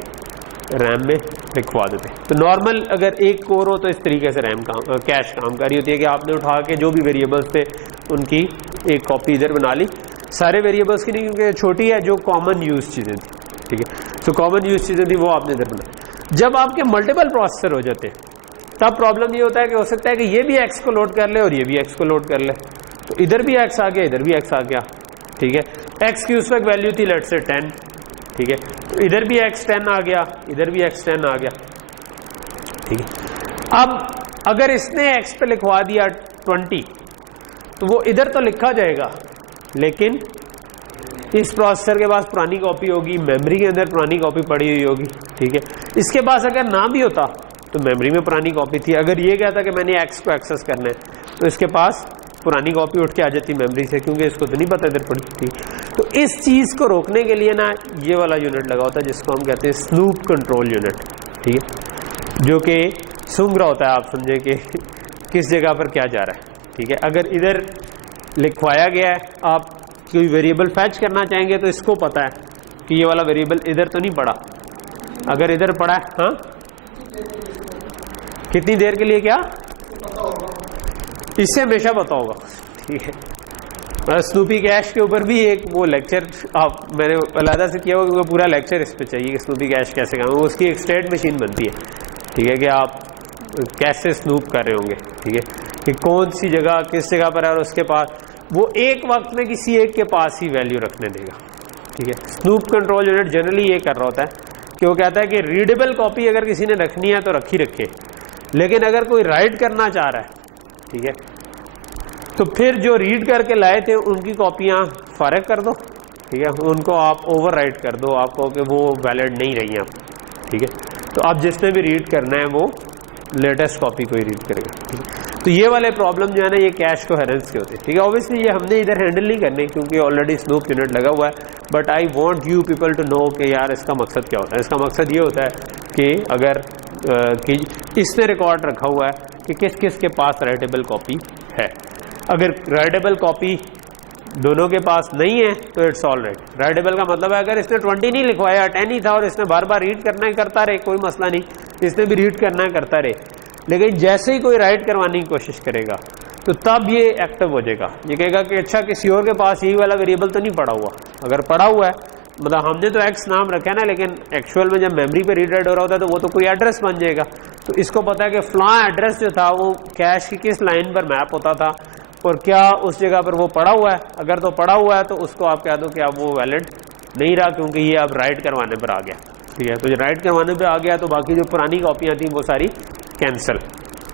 रैम में लिखवा देते हैं। तो नॉर्मल अगर एक कोर हो तो इस तरीके से रैम काम कैश काम कर रही होती है कि आपने उठा के जो भी वेरिएबल्स थे उनकी एक कॉपी इधर बना ली, सारे वेरिएबल्स की नहीं क्योंकि छोटी है, जो कॉमन यूज चीज़ें थी, ठीक है। तो कॉमन यूज चीज़ें थी वो आपने इधर बनाई। जब आपके मल्टीपल प्रोसेसर हो जाते हैं तब प्रॉब्लम ये होता है कि हो सकता है कि ये भी एक्स को लोड कर ले और ये भी एक्स को लोड कर ले, तो इधर भी एक्स आ गया, इधर भी एक्स आ गया, ठीक है। एक्स की उस वक्त वैल्यू थी लेट्स से 10, ठीक है, तो इधर भी एक्स 10 आ गया, इधर भी एक्स 10 आ गया, ठीक है। अब अगर इसने एक्स पे लिखवा दिया 20 तो वो इधर तो लिखा जाएगा, लेकिन इस प्रोसेसर के पास पुरानी कॉपी होगी, मेमोरी के अंदर पुरानी कॉपी पड़ी हुई होगी, ठीक है। इसके पास अगर ना भी होता तो मेमोरी में पुरानी कॉपी थी, अगर ये कहता कि मैंने एक्स को एक्सेस करना है तो इसके पास पुरानी कॉपी उठ के आ जाती मेमोरी से, क्योंकि इसको तो नहीं पता इधर पड़ी थी। तो इस चीज़ को रोकने के लिए ना ये वाला यूनिट लगा होता है जिसको हम कहते हैं स्नूप कंट्रोल यूनिट, ठीक है, जो कि सूंघ रहा होता है, आप समझे कि किस जगह पर क्या जा रहा है, ठीक है। अगर इधर लिखवाया गया है, आप कोई वेरिएबल फैच करना चाहेंगे तो इसको पता है कि ये वाला वेरिएबल इधर तो नहीं पड़ा, अगर इधर पड़ा है, हाँ कितनी देर के लिए, क्या इससे हमेशा पता होगा, ठीक है। स्नूपी कैश के ऊपर भी एक वो लेक्चर आप मैंने अलहदा से किया होगा, पूरा लेक्चर इस पे चाहिए कि स्नूपी कैश कैसे काम है। उसकी एक स्टेट मशीन बनती है, ठीक है, कि आप कैसे स्नूप कर रहे होंगे, ठीक है, कि कौन सी जगह किस जगह पर है और उसके पास वो एक वक्त में किसी एक के पास ही वैल्यू रखने देगा, ठीक है। स्नूप कंट्रोल यूनिट जनरली ये कर रहा होता है कि वो कहता है कि रीडेबल कॉपी अगर किसी ने रखनी है तो रखी रखे, लेकिन अगर कोई राइट करना चाह रहा है, ठीक है, तो फिर जो रीड करके लाए थे उनकी कॉपियां फारग कर दो, ठीक है, उनको आप ओवर राइट कर दो, आप कहो कि वो वैलिड नहीं रही हैं, ठीक है। तो आप जिसने भी रीड करना है वो लेटेस्ट कॉपी को ही रीड करेगा, ठीक है। तो ये वाले प्रॉब्लम जो है ना ये कैश कोहेरेंस के होते हैं, ठीक है। ऑब्वियसली ये हमने इधर हैंडल नहीं करने क्योंकि ऑलरेडी स्नूप यूनिट लगा हुआ है, but I want you people to know कि यार इसका मकसद क्या होता है। इसका मकसद ये होता है कि अगर कि इसने रिकॉर्ड रखा हुआ है कि किस किस के पास राइटेबल कॉपी है। अगर राइटेबल कॉपी दोनों के पास नहीं है तो इट्स ऑल राइट। राइटेबल का मतलब है अगर इसने 20 नहीं लिखवाया, 10 ही था और इसने बार बार रीड करना है करता रहे, कोई मसला नहीं, इसने भी रीड करना है करता रहे, लेकिन जैसे ही कोई राइट करवाने की कोशिश करेगा तो तब ये एक्टिव हो जाएगा। ये कहेगा कि अच्छा किसी और के पास यही वाला वेरिएबल तो नहीं पड़ा हुआ। अगर पड़ा हुआ है मतलब हमने तो एक्स नाम रखा है ना, लेकिन एक्चुअल में जब मेमोरी पे रीड राइट हो रहा होता है तो वो तो कोई एड्रेस बन जाएगा। तो इसको पता है कि फलां एड्रेस जो था वो कैश की किस लाइन पर मैप होता था और क्या उस जगह पर वो पड़ा हुआ है। अगर तो पड़ा हुआ है तो उसको आप कह दो कि अब वो वैलिड नहीं रहा क्योंकि ये अब राइट करवाने पर आ गया, ठीक है। तो जो राइट करवाने पर आ गया तो बाकी जो पुरानी कॉपियाँ थी वो सारी कैंसिल,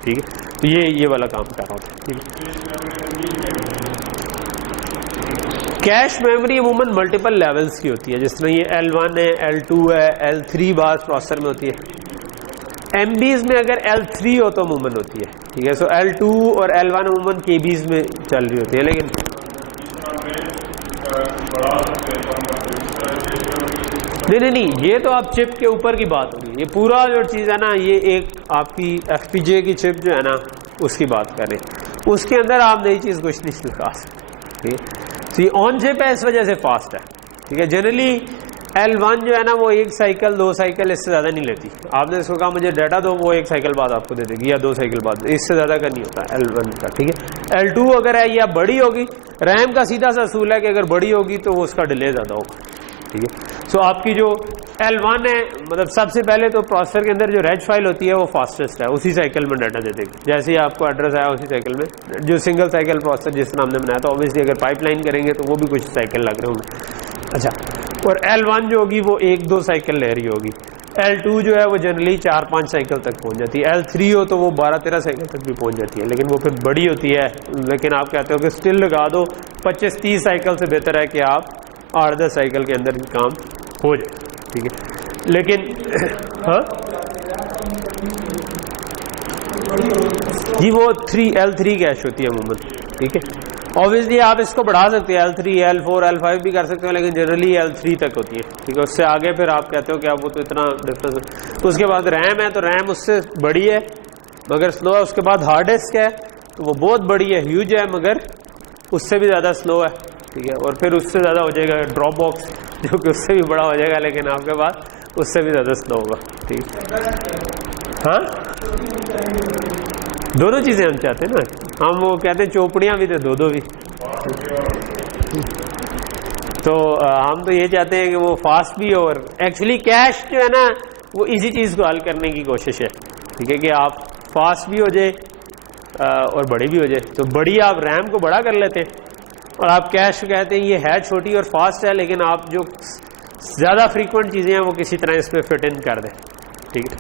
ठीक है। तो ये वाला काम कर रहा होता है, ठीक है। कैश मेमोरी अमूमन मल्टीपल लेवल्स की होती है, जिस तरह ये L1 है, L2 है, L3 बास प्रोसेसर में होती है। MBs में अगर L3 हो तो अमूमन होती है, ठीक है। सो L2 और L1 अमूमन KBs में चल रही होती है, लेकिन नहीं, ये तो आप चिप के ऊपर की बात होगी। ये पूरा जो चीज़ है ना ये एक आपकी FPGA की चिप जो है ना उसकी बात कर रहे हैं, उसके अंदर आप नई चीज़ कुछ नहीं लगा सकते, ठीक है। तो ये ऑन चिप है इस वजह से फास्ट है, ठीक है। जनरली L1 जो है ना वो एक साइकिल 2 साइकिल इससे ज़्यादा नहीं लेती। आपने इसको कहा मुझे डाटा दो, वो 1 साइकिल बाद आपको दे देगी या 2 साइकिल बाद, इससे ज़्यादा का नहीं होता L1 का, ठीक है। L2 अगर है या बड़ी होगी, रैम का सीधा सा असूल है कि अगर बड़ी होगी तो वो उसका डिले ज़्यादा होगा, ठीक है। सो आपकी जो L1 है मतलब सबसे पहले तो प्रोसेसर के अंदर जो रेज फाइल होती है वो फास्टेस्ट है, उसी साइकिल में डाटा दे देगी। जैसे ही आपको एड्रेस आया उसी साइकिल में जो सिंगल साइकिल प्रोसेसर जिस नाम ने बनाया, तो ऑब्वियसली अगर पाइपलाइन करेंगे तो वो भी कुछ साइकिल लग रहे होंगे। अच्छा, और L1 जो होगी वो 1-2 साइकिल ले रही होगी। L2 जो है वो जनरली 4-5 साइकिल तक पहुंच जाती है। L3 हो तो वो 12-13 साइकिल तक भी पहुंच जाती है, लेकिन वो फिर बड़ी होती है। लेकिन आप कहते हो कि स्टिल लगा दो 25-30 साइकिल से बेहतर है कि आप 8-10 साइकिल के अंदर काम हो जाए, ठीक है। लेकिन हाँ जी वो L3 कैश होती है अमूमन, ठीक है। ऑब्वियसली आप इसको बढ़ा सकते हैं, L3, L4, L5 भी कर सकते हो, लेकिन जनरली L3 तक होती है, ठीक है। उससे आगे फिर आप कहते हो कि आप वो तो इतना डिफरेंस। उसके बाद रैम है तो रैम उससे बड़ी है मगर स्लो है। उसके बाद हार्ड डिस्क है तो वो बहुत बड़ी है, ह्यूज है, मगर उससे भी ज़्यादा स्लो है, ठीक है। और फिर उससे ज़्यादा हो जाएगा ड्रॉप बॉक्स जो कि उससे भी बड़ा हो जाएगा, लेकिन आपके पास उससे भी ज़्यादा स्लो होगा। ठीक, हाँ दोनों चीज़ें हम चाहते हैं ना, हम वो कहते हैं चौपड़ियाँ भी तो दो भी। तो हम तो ये चाहते हैं कि वो फास्ट भी हो, और एक्चुअली कैश जो है ना वो इसी चीज़ को हल करने की कोशिश है। ठीक है कि आप फास्ट भी हो जाए और बड़ी भी हो जाए। तो बड़ी आप रैम को बड़ा कर लेते हैं, और आप कैश कहते हैं ये है छोटी और फास्ट है, लेकिन आप जो ज़्यादा फ्रीक्वेंट चीज़ें हैं वो किसी तरह इसमें फिट इन कर दें। ठीक है,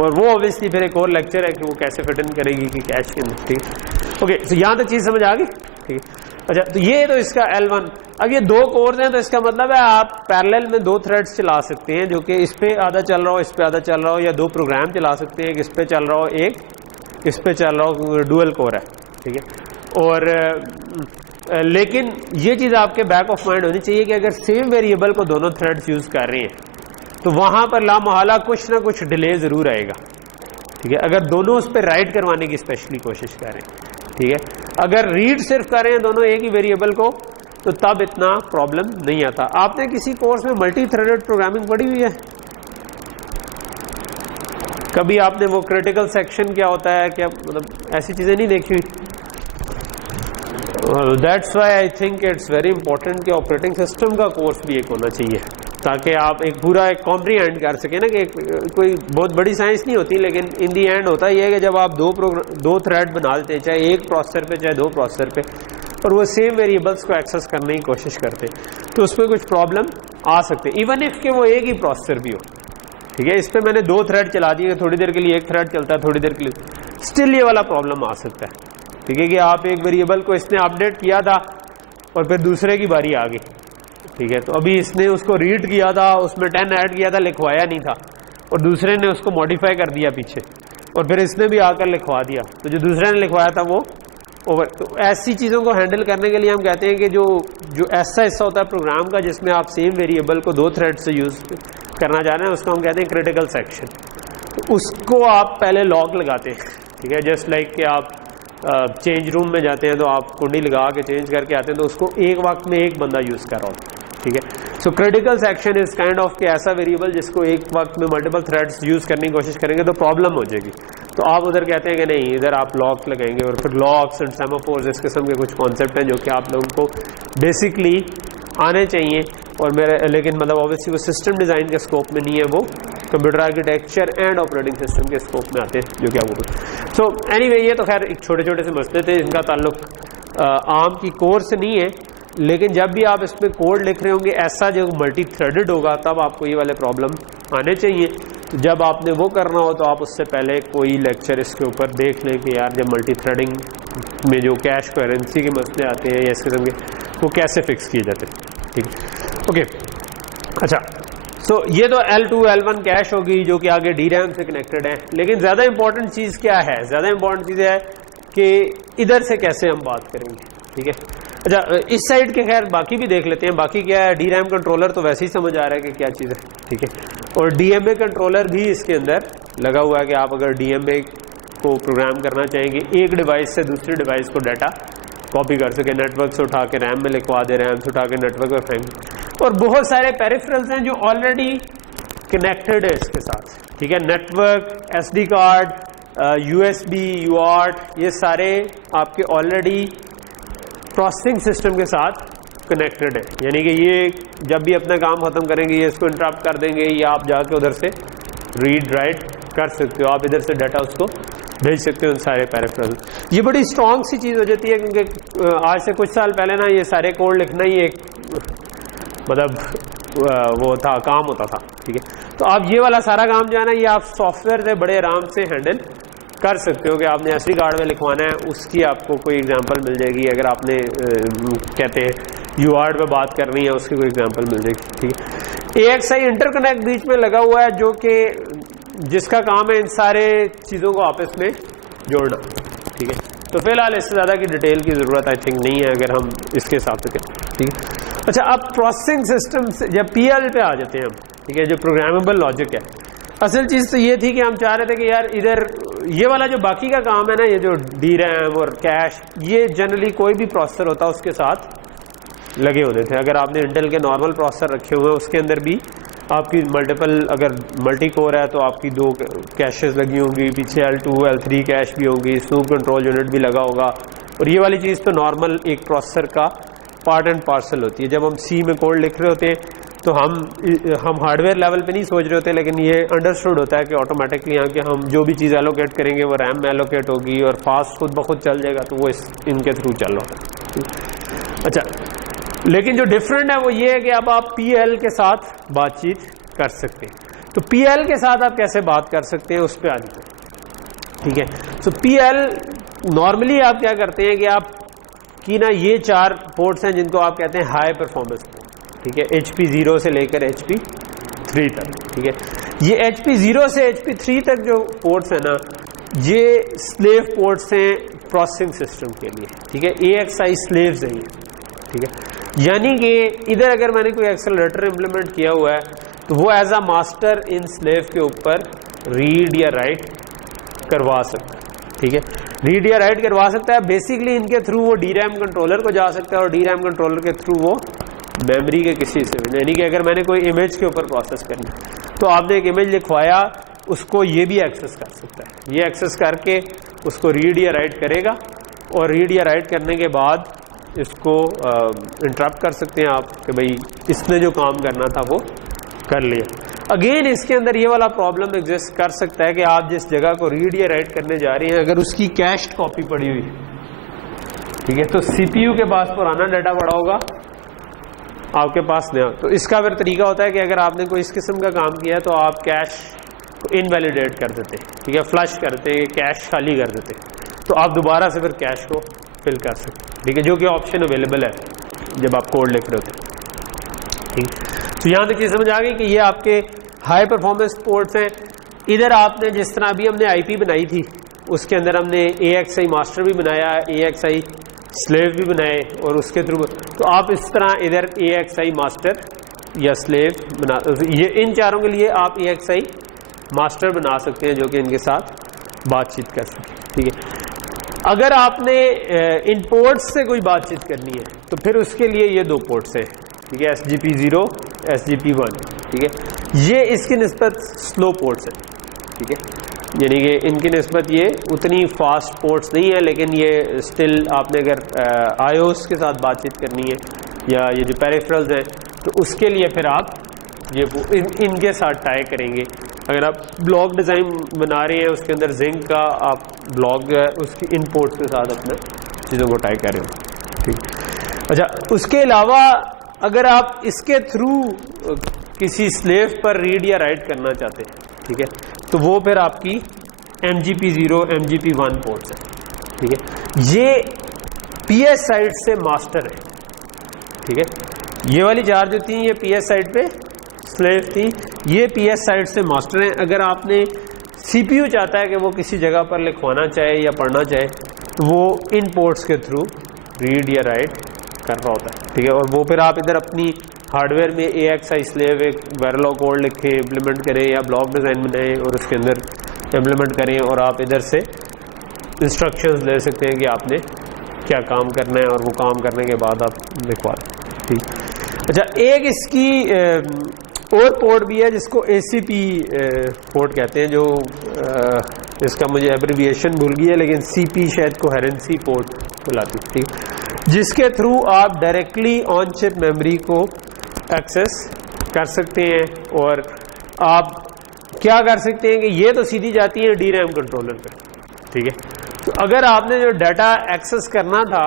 और वो ऑब्वियसली फिर एक और लेक्चर है कि वो कैसे फिट इन करेगी कि कैश के अंदर। ठीक, ओके, तो यहाँ तक चीज़ समझ आ गई। ठीक है, अच्छा, तो ये तो इसका L1। अब ये 2 कोर्स हैं, तो इसका मतलब है आप पैरेलल में 2 थ्रेड्स चला सकते हैं, जो कि इस पे आधा चल रहा हो, इस पे आधा चल रहा हो, या 2 प्रोग्राम चला सकते हैं, एक इस पे चल रहा हो, एक इस पे चल रहा हो, डुअल कोर है। ठीक है, और लेकिन ये चीज़ आपके बैक ऑफ माइंड होनी चाहिए कि अगर सेम वेरिएबल को दोनों थ्रेड्स यूज कर रहे हैं तो वहां पर लामहला कुछ ना कुछ डिले जरूर आएगा। ठीक है, अगर दोनों उस पर राइट करवाने की स्पेशली कोशिश करें। ठीक है, अगर रीड सिर्फ करें दोनों एक ही वेरिएबल को तो तब इतना प्रॉब्लम नहीं आता। आपने किसी कोर्स में मल्टी थ्रेडेड प्रोग्रामिंग पढ़ी हुई है? कभी आपने वो क्रिटिकल सेक्शन क्या होता है, क्या मतलब ऐसी चीजें नहीं देखी हुई? That's why I think it's very important कि ऑपरेटिंग सिस्टम का कोर्स भी एक होना चाहिए, ताकि आप एक पूरा एक कॉम्प्रीहेंड कर सकें ना कि कोई बहुत बड़ी साइंस नहीं होती, लेकिन इन दी एंड होता यह है कि जब आप दो थ्रेड बना लेते हैं, चाहे एक प्रोसेसर पे चाहे 2 प्रोसेसर पे, और वो सेम वेरिएबल्स को एक्सेस करने की कोशिश करते हैं, तो उसमें कुछ प्रॉब्लम आ सकते हैं, इवन इफ के वो एक ही प्रोसेसर भी हो। ठीक है, इस पे मैंने 2 थ्रेड चला दिए, थोड़ी देर के लिए एक थ्रेड चलता है, थोड़ी देर के लिए, स्टिल ये वाला प्रॉब्लम आ सकता है। ठीक है, कि आप एक वेरिएबल को इसने अपडेट किया था और फिर दूसरे की बारी आ गई। ठीक है, तो अभी इसने उसको रीड किया था, उसमें 10 ऐड किया था, लिखवाया नहीं था, और दूसरे ने उसको मॉडिफाई कर दिया पीछे, और फिर इसने भी आकर लिखवा दिया, तो जो दूसरे ने लिखवाया था वो ओवर। तो ऐसी चीज़ों को हैंडल करने के लिए हम कहते हैं कि जो ऐसा हिस्सा होता है प्रोग्राम का जिसमें आप सेम वेरिएबल को 2 थ्रेड से यूज करना चाह रहे हैं, उसको हम कहते हैं क्रिटिकल सेक्शन। तो उसको आप पहले लॉक लगाते हैं। ठीक है, जस्ट लाइक कि आप चेंज रूम में जाते हैं तो आप कुंडी लगा के चेंज करके आते हैं, तो उसको एक वक्त में एक बंदा यूज कर रहा होता है। ठीक है, so critical section is kind of कि ऐसा वेरिएबल जिसको एक वक्त में मल्टीपल थ्रेड्स यूज करने की कोशिश करेंगे तो प्रॉब्लम हो जाएगी। तो आप उधर कहते हैं कि नहीं, इधर आप लॉक लगाएंगे, और फिर लॉक्स एंड सेमाफोर्स इस किस्म के कुछ कॉन्सेप्ट हैं जो कि आप लोगों को बेसिकली आने चाहिए, और मेरे लेकिन मतलब ऑब्वियसली वो सिस्टम डिज़ाइन के स्कोप में नहीं है, वो computer architecture and operating system के स्कोप में आते हैं, जो क्या वो। सो एनीवे, ये तो खैर एक छोटे छोटे से मसले थे, इनका ताल्लुक आम की कोर से नहीं है, लेकिन जब भी आप इसमें कोड लिख रहे होंगे ऐसा जो मल्टी थ्रेडेड होगा, तब आपको ये वाले प्रॉब्लम आने चाहिए। तो जब आपने वो करना हो तो आप उससे पहले कोई लेक्चर इसके ऊपर देख लें कि यार जब मल्टी थ्रेडिंग में जो कैश कोहेरेंसी के मसले आते हैं या इस किस्म के, वो कैसे फिक्स किए जाते हैं। ठीक है, ओके, अच्छा, सो ये तो L2 L1 कैश होगी जो कि आगे DRAM से कनेक्टेड है। लेकिन ज़्यादा इंपॉर्टेंट चीज़ क्या है? ज़्यादा इंपॉर्टेंट चीज़ है कि इधर से कैसे हम बात करेंगे। ठीक है, अच्छा, इस साइड के खैर बाकी भी देख लेते हैं। बाकी क्या है, DRAM कंट्रोलर तो वैसे ही समझ आ रहा है कि क्या चीज़ है। ठीक है, और DMA कंट्रोलर भी इसके अंदर लगा हुआ है कि आप अगर DMA को प्रोग्राम करना चाहेंगे एक डिवाइस से दूसरे डिवाइस को डाटा कॉपी कर सके, नेटवर्क से उठा के रैम में लिखवा दे, रैम से उठा के नेटवर्क में फेंक, और बहुत सारे पेरिफेरल्स हैं जो ऑलरेडी कनेक्टेड है इसके साथ। ठीक है, network, SD card, USB, UART, ये सारे आपके ऑलरेडी प्रोसेसिंग सिस्टम के साथ कनेक्टेड है, यानी कि ये जब भी अपना काम खत्म करेंगे ये इसको इंटरप्ट कर देंगे, या आप जाके उधर से रीड राइट कर सकते हो, आप इधर से डाटा उसको भेज सकते हो, सारे पेरिफेरल। ये बड़ी स्ट्रॉन्ग सी चीज़ हो जाती है, क्योंकि आज से कुछ साल पहले ना ये सारे कोड लिखना ही एक मतलब वो था, काम होता था। ठीक है, तो आप ये वाला सारा काम जो है ना, ये आप सॉफ्टवेयर से बड़े आराम से हैंडल कर सकते हो कि आपने SD कार्ड में लिखवाना है, उसकी आपको कोई एग्जांपल मिल जाएगी। अगर आपने कहते हैं UART पे बात करनी है, उसकी कोई एग्जांपल मिल जाएगी। ठीक है, AXI इंटरकनेक्ट बीच में लगा हुआ है, जो कि जिसका काम है इन सारे चीज़ों को आपस में जोड़ना। ठीक है, तो फिलहाल इससे ज़्यादा की डिटेल की ज़रूरत आई थिंक नहीं है अगर हम इसके हिसाब से करें। ठीक है, अच्छा, अब प्रोसेसिंग सिस्टम से जब PL पे आ जाते हैं हम, ठीक है, जो प्रोग्रामेबल लॉजिक है, असल चीज़ तो ये थी कि हम चाह रहे थे कि यार इधर ये वाला जो बाकी का काम है ना, ये जो DRAM और कैश, ये जनरली कोई भी प्रोसेसर होता है उसके साथ लगे होते थे। अगर आपने इंटेल के नॉर्मल प्रोसेसर रखे हुए हैं उसके अंदर भी आपकी मल्टीपल, अगर मल्टी कोर है तो आपकी 2 कैशेस लगी होंगी, पीछे L2 L3 कैश भी होंगी, स्नूप कंट्रोल यूनिट भी लगा होगा। और ये वाली चीज़ तो नॉर्मल एक प्रोसेसर का पार्ट एंड पार्सल होती है। जब हम सी में कोड लिख रहे होते हैं तो हम हार्डवेयर लेवल पे नहीं सोच रहे होते, लेकिन ये अंडरस्टूड होता है कि ऑटोमेटिकली यहाँ के हम जो भी चीज़ एलोकेट करेंगे वो रैम में एलोकेट होगी और फास्ट खुद ब खुद चल जाएगा, तो वो इनके थ्रू चल रहा है। अच्छा, लेकिन जो डिफरेंट है वो ये है कि अब आप PL के साथ बातचीत कर सकते हैं। तो PL के साथ आप कैसे बात कर सकते हैं उस पर आज, ठीक है। तो PL नॉर्मली आप क्या करते हैं कि आप की ना ये 4 पोर्ट्स हैं जिनको आप कहते हैं हाई परफॉर्मेंस पोर्ट, ठीक है, HP0 से लेकर HP3 तक, ठीक है। ये HP0 से HP3 तक जो पोर्ट्स हैं ना, ये स्लेव पोर्ट्स हैं प्रोसेसिंग सिस्टम के लिए, ठीक है। AXI स्लेव्स हैं ये, ठीक है। यानी कि इधर अगर मैंने कोई एक्सेलरेटर इंप्लीमेंट किया हुआ है तो वो as a master in slave के ऊपर रीड या राइट करवा सकता है, ठीक है। रीड या राइट करवा सकता है। बेसिकली इनके थ्रू वो DRAM कंट्रोलर को जा सकता है और DRAM कंट्रोलर के थ्रू वो मेमोरी के किसी से, यानी कि अगर मैंने कोई इमेज के ऊपर प्रोसेस करनी तो आपने एक इमेज लिखवाया, उसको ये भी एक्सेस कर सकता है। ये एक्सेस करके उसको रीड या राइट करेगा और रीड या राइट करने के बाद इसको इंटरप्ट कर सकते हैं आप कि भाई इसने जो काम करना था वो कर लिया। अगेन इसके अंदर ये वाला प्रॉब्लम एग्जिस्ट कर सकता है कि आप जिस जगह को रीड या राइट करने जा रहे हैं अगर उसकी कैश्ड कॉपी पड़ी हुई, ठीक है, तो CPU के पास पुराना डाटा पड़ा होगा, आपके पास नया। तो इसका फिर तरीका होता है कि अगर आपने कोई इस किस्म का काम किया तो आप कैश को इनवैलिडेट कर देते, ठीक है, फ्लश करते, कैश खाली कर देते, तो आप दोबारा से फिर कैश को फिल कर सकते, ठीक है, जो कि ऑप्शन अवेलेबल है जब आप कोड लिख रहे होते, ठीक। तो यहाँ तक चीज़ समझ आ गई कि ये आपके हाई परफॉर्मेंस पोर्ट्स हैं। इधर आपने जिस तरह अभी हमने IP बनाई थी उसके अंदर हमने AXI मास्टर भी बनाया, AXI स्लेव भी बनाए और उसके थ्रू, तो आप इस तरह इधर AXI मास्टर या स्लेव बना, ये इन चारों के लिए आप AXI मास्टर बना सकते हैं जो कि इनके साथ बातचीत कर सकें, ठीक है। अगर आपने इन पोर्ट्स से कोई बातचीत करनी है तो फिर उसके लिए ये 2 पोर्ट्स हैं, ठीक है, SGP0 SGP1, ठीक है। ये इसकी निस्बत स्लो पोर्ट्स हैं, ठीक है, यानी कि इनकी निस्बत ये उतनी फास्ट पोर्ट्स नहीं है, लेकिन ये स्टिल आपने अगर IOS के साथ बातचीत करनी है या ये जो पेरिफेरल्स हैं तो उसके लिए फिर आप ये इनके साथ टाई करेंगे। अगर आप ब्लॉक डिज़ाइन बना रहे हैं उसके अंदर जिंक का आप ब्लॉक उसकी इन पोर्ट्स के साथ अपने चीज़ों को टाई कर रहे हो, ठीक। अच्छा, उसके अलावा अगर आप इसके थ्रू किसी स्लेव पर रीड या राइट करना चाहते हैं, ठीक है, तो वो फिर आपकी MGP0 MGP1 पोर्ट्स है, ठीक है। ये PS साइड से मास्टर है, ठीक है। ये वाली 4 जो थी ये PS साइड पे स्लेव थी, ये PS साइड से मास्टर है। अगर आपने CPU चाहता है कि वो किसी जगह पर लिखवाना चाहे या पढ़ना चाहे तो वो इन पोर्ट्स के थ्रू रीड या राइट कर रहा होता है, ठीक है। और वो फिर आप इधर अपनी हार्डवेयर में AXI स्लेव एक वेरिलॉग कोड लिखे इम्प्लीमेंट करें या ब्लॉक डिज़ाइन बनाएं और उसके अंदर इम्प्लीमेंट करें और आप इधर से इंस्ट्रक्शंस दे सकते हैं कि आपने क्या काम करना है और वो काम करने के बाद आप लिखवा दें, ठीक। अच्छा, एक इसकी और पोर्ट भी है जिसको ACP पोर्ट कहते हैं, जो इसका मुझे एब्रिविएशन भूल गई है, लेकिन CP शायद कोहेरेंसी पोर्ट बुलाती है, ठीक, जिसके थ्रू आप डायरेक्टली ऑन चिप मेमोरी को एक्सेस कर सकते हैं। और आप क्या कर सकते हैं कि ये तो सीधी जाती है DRAM कंट्रोलर पे, ठीक है। तो अगर आपने जो डाटा एक्सेस करना था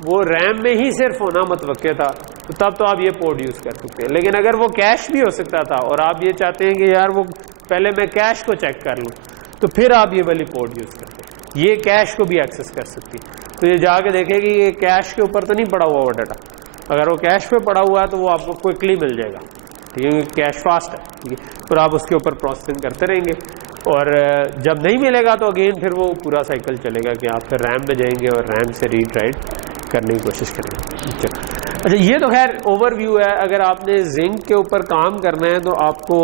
वो रैम में ही सिर्फ होना मतवक्के था तो तब तो आप ये पोर्ट यूज़ कर सकते हैं। लेकिन अगर वो कैश भी हो सकता था और आप ये चाहते हैं कि यार वो पहले मैं कैश को चेक कर लूँ, तो फिर आप ये वाली पोर्ट यूज़ करते हैं। ये कैश को भी एक्सेस कर सकती है, तो ये जाके देखेगी ये कैश के ऊपर तो नहीं पड़ा हुआ वो डाटा। अगर वो कैश पे पड़ा हुआ है तो वो आपको क्विकली मिल जाएगा, ठीक है, कैश फास्ट है, ठीक है। फिर आप उसके ऊपर प्रोसेसिंग करते रहेंगे और जब नहीं मिलेगा तो अगेन फिर वो पूरा साइकिल चलेगा कि आप फिर रैम में जाएंगे और रैम से रीड राइट करने की कोशिश करेंगे। अच्छा, ये तो खैर ओवरव्यू है। अगर आपने जिंक के ऊपर काम करना है तो आपको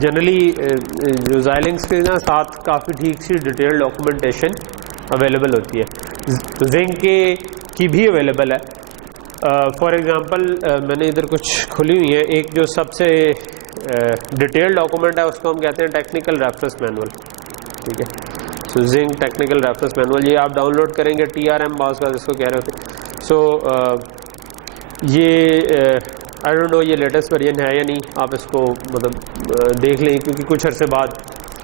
जनरली जो Xilinx के ना साथ काफ़ी ठीक सी डिटेल डॉक्यूमेंटेशन अवेलेबल होती है, तो जिंक की भी अवेलेबल है। फॉर एग्जांपल मैंने इधर कुछ खुली हुई है, एक जो सबसे डिटेल डॉक्यूमेंट है उसको हम कहते हैं टेक्निकल रेफरेंस मैनुअल, ठीक है। So zinc technical reference manual, ये आप डाउनलोड करेंगे, TRM बाउस का जिसको कह रहे होते। सो ये आई डोंट नो ये लेटेस्ट वर्जन है या नहीं, आप इसको मतलब देख लें, क्योंकि कुछ अरसे बाद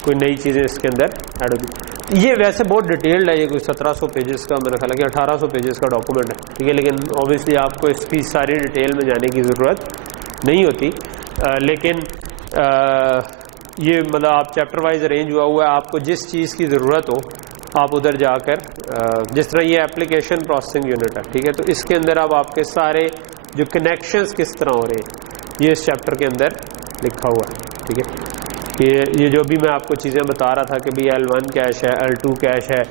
कोई नई चीज़ें इसके अंदर ऐड होगी। ये वैसे बहुत डिटेल्ड है, ये कोई 1700 पेजेस का, मेरा ख्याल है कि 1800 पेजेस का डॉक्यूमेंट है, ठीक है। लेकिन ऑब्वियसली आपको इसकी सारी डिटेल में जाने की ज़रूरत नहीं होती, लेकिन ये मतलब आप चैप्टर वाइज अरेंज हुआ है, आपको जिस चीज़ की ज़रूरत हो आप उधर जाकर, जिस तरह ये एप्लीकेशन प्रोसेसिंग यूनिट है, ठीक है, तो इसके अंदर अब आपके सारे जो कनेक्शंस किस तरह हो रहे हैं ये इस चैप्टर के अंदर लिखा हुआ है, ठीक है। ये जो भी मैं आपको चीज़ें बता रहा था कि भाई L1 कैश है, L2 कैश है,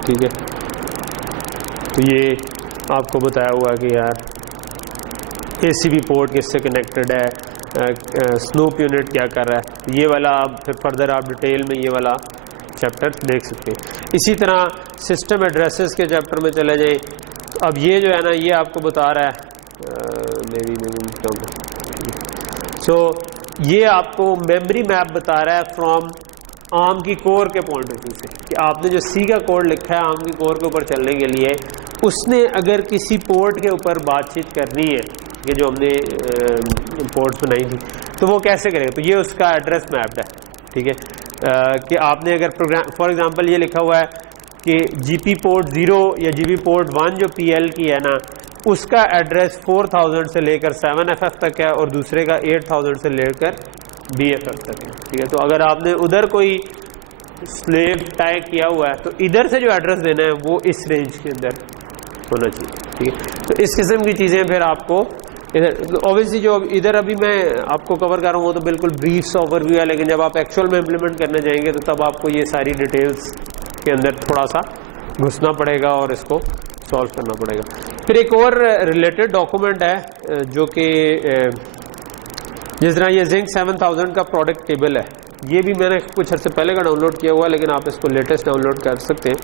ठीक है, तो ये आपको बताया हुआ कि यार ACB पोर्ट किससे कनेक्टेड है, स्नूप यूनिट क्या कर रहा है, ये वाला आप फिर फर्दर आप डिटेल में ये वाला चैप्टर देख सकते हैं। इसी तरह सिस्टम एड्रेसेस के चैप्टर में चले जाएं, तो अब ये जो है ना ये आपको बता रहा है सो ये आपको मेमोरी मैप बता रहा है फ्रॉम आर्म की कोर के पॉइंट ऑफ व्यू से, कि आपने जो सी का कोड लिखा है आर्म की कोर के ऊपर चलने के लिए, उसने अगर किसी पोर्ट के ऊपर बातचीत करनी है, ये जो हमने पोर्ट्स बनाई थी, तो वो कैसे करेगा, तो ये उसका एड्रेस मैप्ड है, ठीक है। कि आपने अगर प्रोग्राम फॉर एग्जांपल ये लिखा हुआ है कि GP पोर्ट 0 या GB पोर्ट 1 जो PL की है ना, उसका एड्रेस 4000 से लेकर 7FF तक है और दूसरे का 8000 से लेकर BFF तक है, ठीक है। तो अगर आपने उधर कोई स्लेव टाइप किया हुआ है तो इधर से जो एड्रेस देना है वो इस रेंज के अंदर होना चाहिए, ठीक है। तो इस किस्म की चीज़ें फिर आपको इधर ऑब्वियसली जो इधर अभी मैं आपको कवर कर रहा हूँ वो तो बिल्कुल ब्रीफ ओवरव्यू है, लेकिन जब आप एक्चुअल में इम्प्लीमेंट करने जाएंगे तो तब आपको ये सारी डिटेल्स के अंदर थोड़ा सा घुसना पड़ेगा और इसको सॉल्व करना पड़ेगा। फिर एक और रिलेटेड डॉक्यूमेंट है जो कि जिस तरह ये जिंक 7000 का प्रोडक्ट टेबल है, ये भी मैंने कुछ अर्से पहले का डाउनलोड किया हुआ है, लेकिन आप इसको लेटेस्ट डाउनलोड कर सकते हैं।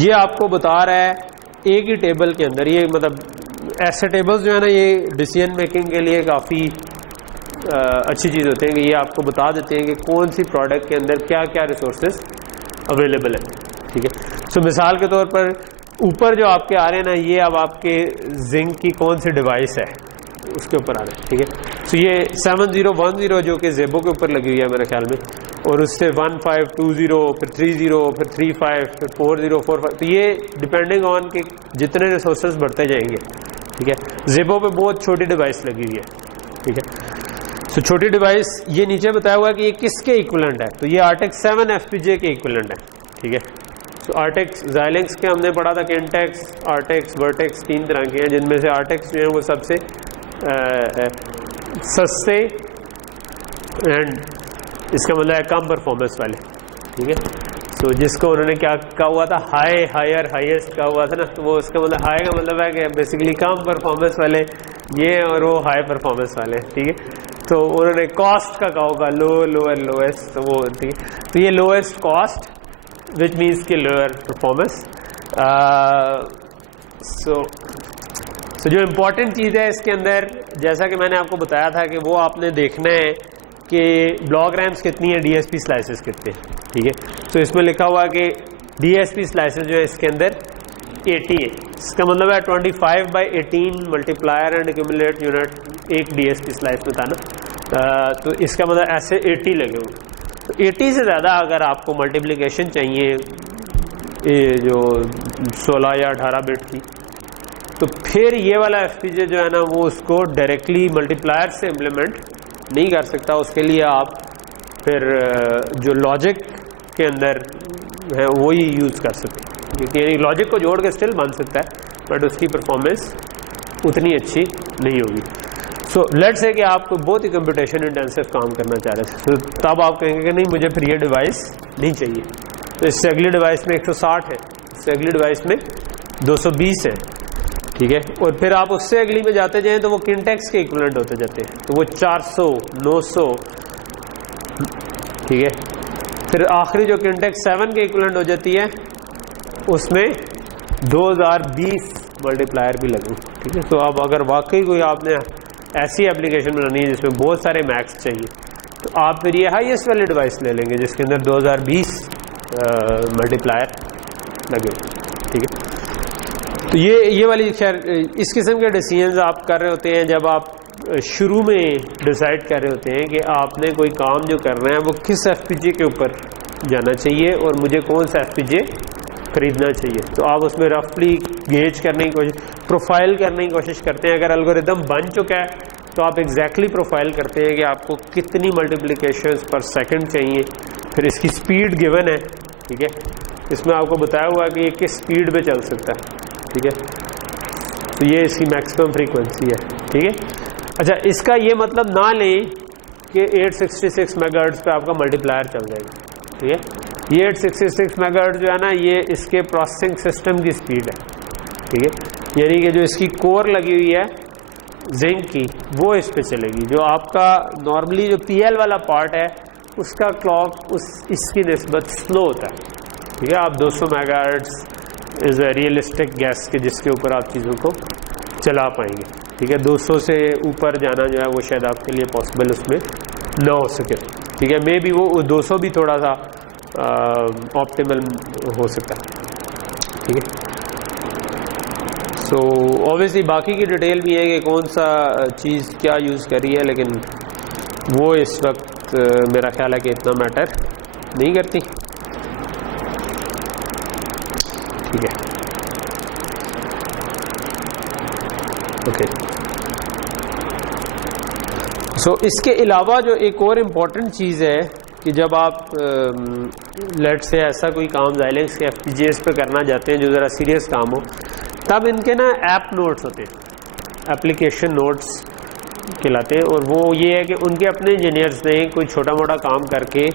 ये आपको बता रहा है एक ही टेबल के अंदर, ये मतलब ऐसे टेबल्स जो है ना ये डिसीजन मेकिंग के लिए काफ़ी अच्छी चीज़ होती है कि ये आपको बता देते हैं कि कौन सी प्रोडक्ट के अंदर क्या क्या रिसोर्सेज अवेलेबल है, ठीक है। सो मिसाल के तौर पर ऊपर जो आपके आ रहे हैं ना, ये अब आपके जिंक की कौन सी डिवाइस है उसके ऊपर आ रहे हैं, ठीक है। सो ये 7010 जो कि जेबो के ऊपर लगी हुई है मेरे ख्याल में, और उससे 1520, फिर 30, फिर 35, फिर 4045, तो ये डिपेंडिंग ऑन कि जितने रिसोर्सेज बढ़ते जाएंगे, ठीक है। जेबो पे बहुत छोटी डिवाइस लगी हुई है, ठीक है। तो छोटी डिवाइस ये नीचे बताया हुआ है कि ये किसके इक्विवेलेंट है, तो ये आर्टेक्स 7 FPGA के इक्विवेलेंट है, ठीक है। तो आर्टेक्स Xilinx के हमने पढ़ा था कि इंटेक्स, आर्टेक्स, वर्टेक्स 3 तरह के हैं, जिनमें से आर्टेक्स जो है वो सबसे सस्ते एंड इसका मतलब है कम परफॉर्मेंस वाले, ठीक है। सो जिसको उन्होंने क्या कहा हुआ था, हाई, हायर, हाईएस्ट कहा हुआ था ना, तो वो उसका मतलब हाई का मतलब है कि बेसिकली कम परफॉर्मेंस वाले ये और वो हाई परफॉर्मेंस वाले, ठीक है। तो उन्होंने कॉस्ट का कहा होगा लो, लोअर, लोएस्ट, तो वो ठीक है। तो ये लोएस्ट कॉस्ट विच मीन्स के लोअर परफॉर्मेंस। सो जो इम्पोर्टेंट चीज़ है इसके अंदर, जैसा कि मैंने आपको बताया था कि वो आपने देखना है कि ब्लॉक रैम्स कितनी है, DSP स्लाइसेस कितने, ठीक है। तो इसमें लिखा हुआ कि DSP स्लाइसेस जो है इसके अंदर 80 है, इसका मतलब है 25/18 मल्टीप्लायर एंड एक्यूमुलेट यूनिट एक DSP स्लाइस में था ना, तो इसका मतलब ऐसे 80 लगे हुए। तो 80 से ज़्यादा अगर आपको मल्टीप्लिकेशन चाहिए ये जो 16 या 18 बिट की, तो फिर ये वाला FPGA जो है ना वो उसको डायरेक्टली मल्टीप्लायर से इम्प्लीमेंट नहीं कर सकता। उसके लिए आप फिर जो लॉजिक के अंदर है वो ही यूज़ कर सकते हैं, क्योंकि लॉजिक को जोड़ के स्टिल बन सकता है, बट उसकी परफॉर्मेंस उतनी अच्छी नहीं होगी। सो लेट्स से कि आप बहुत ही कंप्यूटेशन इंटेंसिव काम करना चाह रहे थे, तो तब आप कहेंगे कि नहीं मुझे फिर ये डिवाइस नहीं चाहिए, तो इससे अगली डिवाइस में 160 है, इससे अगली डिवाइस में 220 है, ठीक है। और फिर आप उससे अगली में जाते जाएं तो वो किंटेक्स के इक्विवेलेंट होते जाते हैं, तो वो 400, 900, ठीक है। फिर आखिरी जो किंटेक्स 7 के इक्विवेलेंट हो जाती है उसमें 2020 मल्टीप्लायर भी लगूँ, ठीक है। तो अब अगर वाकई कोई आपने ऐसी एप्लीकेशन बनानी है जिसमें बहुत सारे मैक्स चाहिए, तो आप फिर ये हाईएस्ट वाली डिवाइस ले लेंगे जिसके अंदर 2020 मल्टीप्लायर लगे, ठीक है। तो ये वाली खैर इस किस्म के डिसीजंस आप कर रहे होते हैं जब आप शुरू में डिसाइड कर रहे होते हैं कि आपने कोई काम जो कर रहे हैं वो किस एफपीजे के ऊपर जाना चाहिए और मुझे कौन सा एफपीजे खरीदना चाहिए। तो आप उसमें रफली गेज करने की कोशिश, प्रोफाइल करने की कोशिश करते हैं। अगर एल्गोरिदम बन चुका है तो आप एग्जैक्टली प्रोफाइल करते हैं कि आपको कितनी मल्टीप्लिकेशंस पर सेकंड चाहिए, फिर इसकी स्पीड गिवन है, ठीक है। इसमें आपको बताया हुआ है कि ये किस स्पीड पे चल सकता है, ठीक है। तो ये इसकी मैक्सिमम फ्रीक्वेंसी है, ठीक है। अच्छा, इसका ये मतलब ना लें कि 866 मेगाहर्ट्ज़ पे आपका मल्टीप्लायर चल जाएगा, ठीक है। ये 866 मेगाहर्ट्ज़ जो है ना, ये इसके प्रोसेसिंग सिस्टम की स्पीड है, ठीक है। यानी कि जो इसकी कोर लगी हुई है जिंक की, वो इस पे चलेगी। जो आपका नॉर्मली जो पीएल वाला पार्ट है उसका क्लॉक इसकी निस्बत स्लो होता है, ठीक है। आप 200 megahertz is a realistic gas के जिसके ऊपर आप चीज़ों को चला पाएंगे, ठीक है। 200 से ऊपर जाना जो है वो शायद आपके लिए पॉसिबल उसमें ना हो सके, ठीक है। मे बी वो 200 भी थोड़ा सा ऑप्टिमल हो सकता है, ठीक है। सो ऑब्वियसली बाकी की डिटेल भी है कि कौन सा चीज़ क्या यूज़ कर रही है, लेकिन वो इस वक्त मेरा ख्याल है कि इतना मैटर नहीं करती, ठीक है। ओके, सो इसके अलावा जो एक और इम्पॉर्टेंट चीज़ है कि जब आप लेट से ऐसा कोई काम Xilinx के FPGAs पे करना चाहते हैं जो ज़रा सीरियस काम हो, तब इनके ना ऐप नोट्स होते हैं, एप्लीकेशन नोट्स कहलाते हैं। और वो ये है कि उनके अपने इंजीनियर्स ने कोई छोटा मोटा काम करके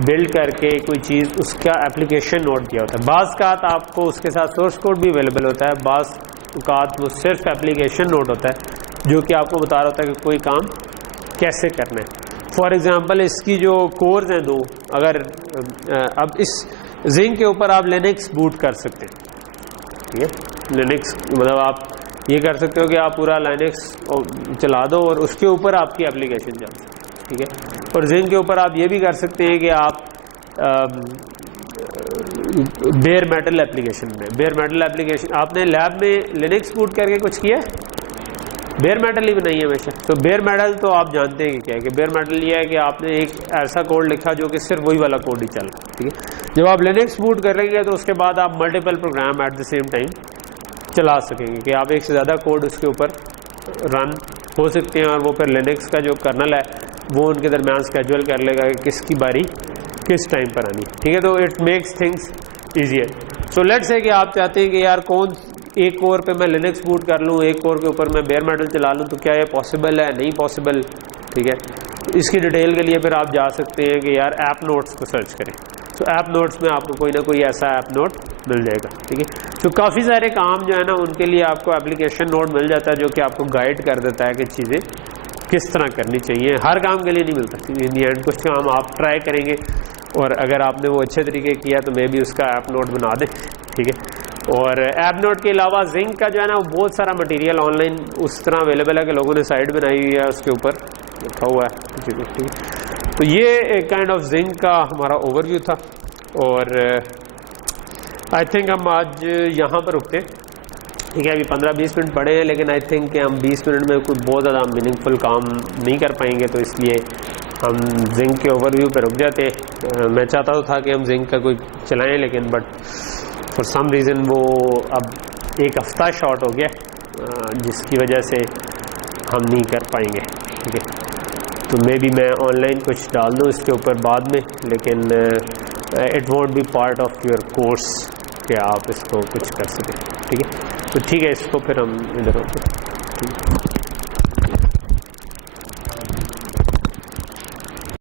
बिल्ड करके कोई चीज़ उसका एप्लीकेशन नोट दिया होता है। बाज़ का आपको उसके साथ सोर्स कोड भी अवेलेबल होता है, बाज़ का वो सिर्फ एप्लीकेशन नोट होता है जो कि आपको बता रहा होता है कि कोई काम कैसे करना है। फॉर एग्जांपल इसकी जो कोर्स हैं दो, अगर अब इस जिंक के ऊपर आप लिनक्स बूट कर सकते हैं, ठीक है। लिनक्स मतलब आप ये कर सकते हो कि आप पूरा लिनक्स चला दो और उसके ऊपर आपकी एप्लीकेशन चल, ठीक है। और जिंक के ऊपर आप ये भी कर सकते हैं कि आप बेयर मेटल एप्लीकेशन में, बेयर मेटल एप्लीकेशन आपने लैब में लिनक्स बूट करके कुछ किया, बेयर मेटल ही बनाई है हमेशा। तो बेयर मेटल तो आप जानते हैं कि क्या है, कि बेयर मेटल ये है कि आपने एक ऐसा कोड लिखा जो कि सिर्फ वही वाला कोड ही चल, ठीक है। जब आप लिनक्स बूट करेंगे तो उसके बाद आप multiple program at the same time चला सकेंगे, कि आप एक से ज़्यादा कोड उसके ऊपर रन हो सकते हैं, और वो फिर लिनक्स का जो कर्नल है वो उनके दरमियान स्केड्यूल कर लेगा कि किसकी बारी किस टाइम पर आनी, ठीक है। तो it makes things easier. So let's say कि आप चाहते हैं कि यार कौन एक कोर पे मैं लिनक्स बूट कर लूँ, एक कोर के ऊपर मैं बेयर मेटल चला लूँ, तो क्या ये पॉसिबल है, नहीं पॉसिबल, ठीक है। तो इसकी डिटेल के लिए फिर आप जा सकते हैं कि यार ऐप नोट्स को सर्च करें। तो ऐप नोट्स में आपको कोई ना कोई ऐसा ऐप नोट मिल जाएगा, ठीक है। तो काफ़ी सारे काम जो है ना उनके लिए आपको एप्लीकेशन नोट मिल जाता है जो कि आपको गाइड कर देता है कि चीज़ें किस तरह करनी चाहिए। हर काम के लिए नहीं मिलता, इन दी एंड कुछ काम आप ट्राई करेंगे और अगर आपने वो अच्छे तरीके किया तो मे भी उसका ऐप नोट बना दें, ठीक है। और ऐप नोट के अलावा जिंक का जो है ना वो बहुत सारा मटेरियल ऑनलाइन उस तरह अवेलेबल है कि लोगों ने साइट बनाई हुई है, उसके ऊपर लिखा हुआ है, ठीक है। तो ये एक काइंड ऑफ जिंक का हमारा ओवरव्यू था, और आई थिंक हम आज यहाँ पर रुकते हैं, ठीक है। अभी 15-20 मिनट पड़े हैं, लेकिन आई थिंक कि हम 20 मिनट में कोई बहुत ज़्यादा मीनिंगफुल काम नहीं कर पाएंगे, तो इसलिए हम जिंक के ओवरव्यू पर रुक जाते हैं। मैं चाहता था कि हम जिंक का कोई चलाएं, लेकिन बट फॉर सम रीज़न वो अब एक हफ़्ता शॉर्ट हो गया, जिसकी वजह से हम नहीं कर पाएंगे, ठीक है। तो मे बी मैं ऑनलाइन कुछ डाल दूँ इसके ऊपर बाद में, लेकिन it won't be part of your course कि आप इसको कुछ कर सकें, ठीक है। तो ठीक है, इसको फिर हम इधर होते हैं, ठीक है।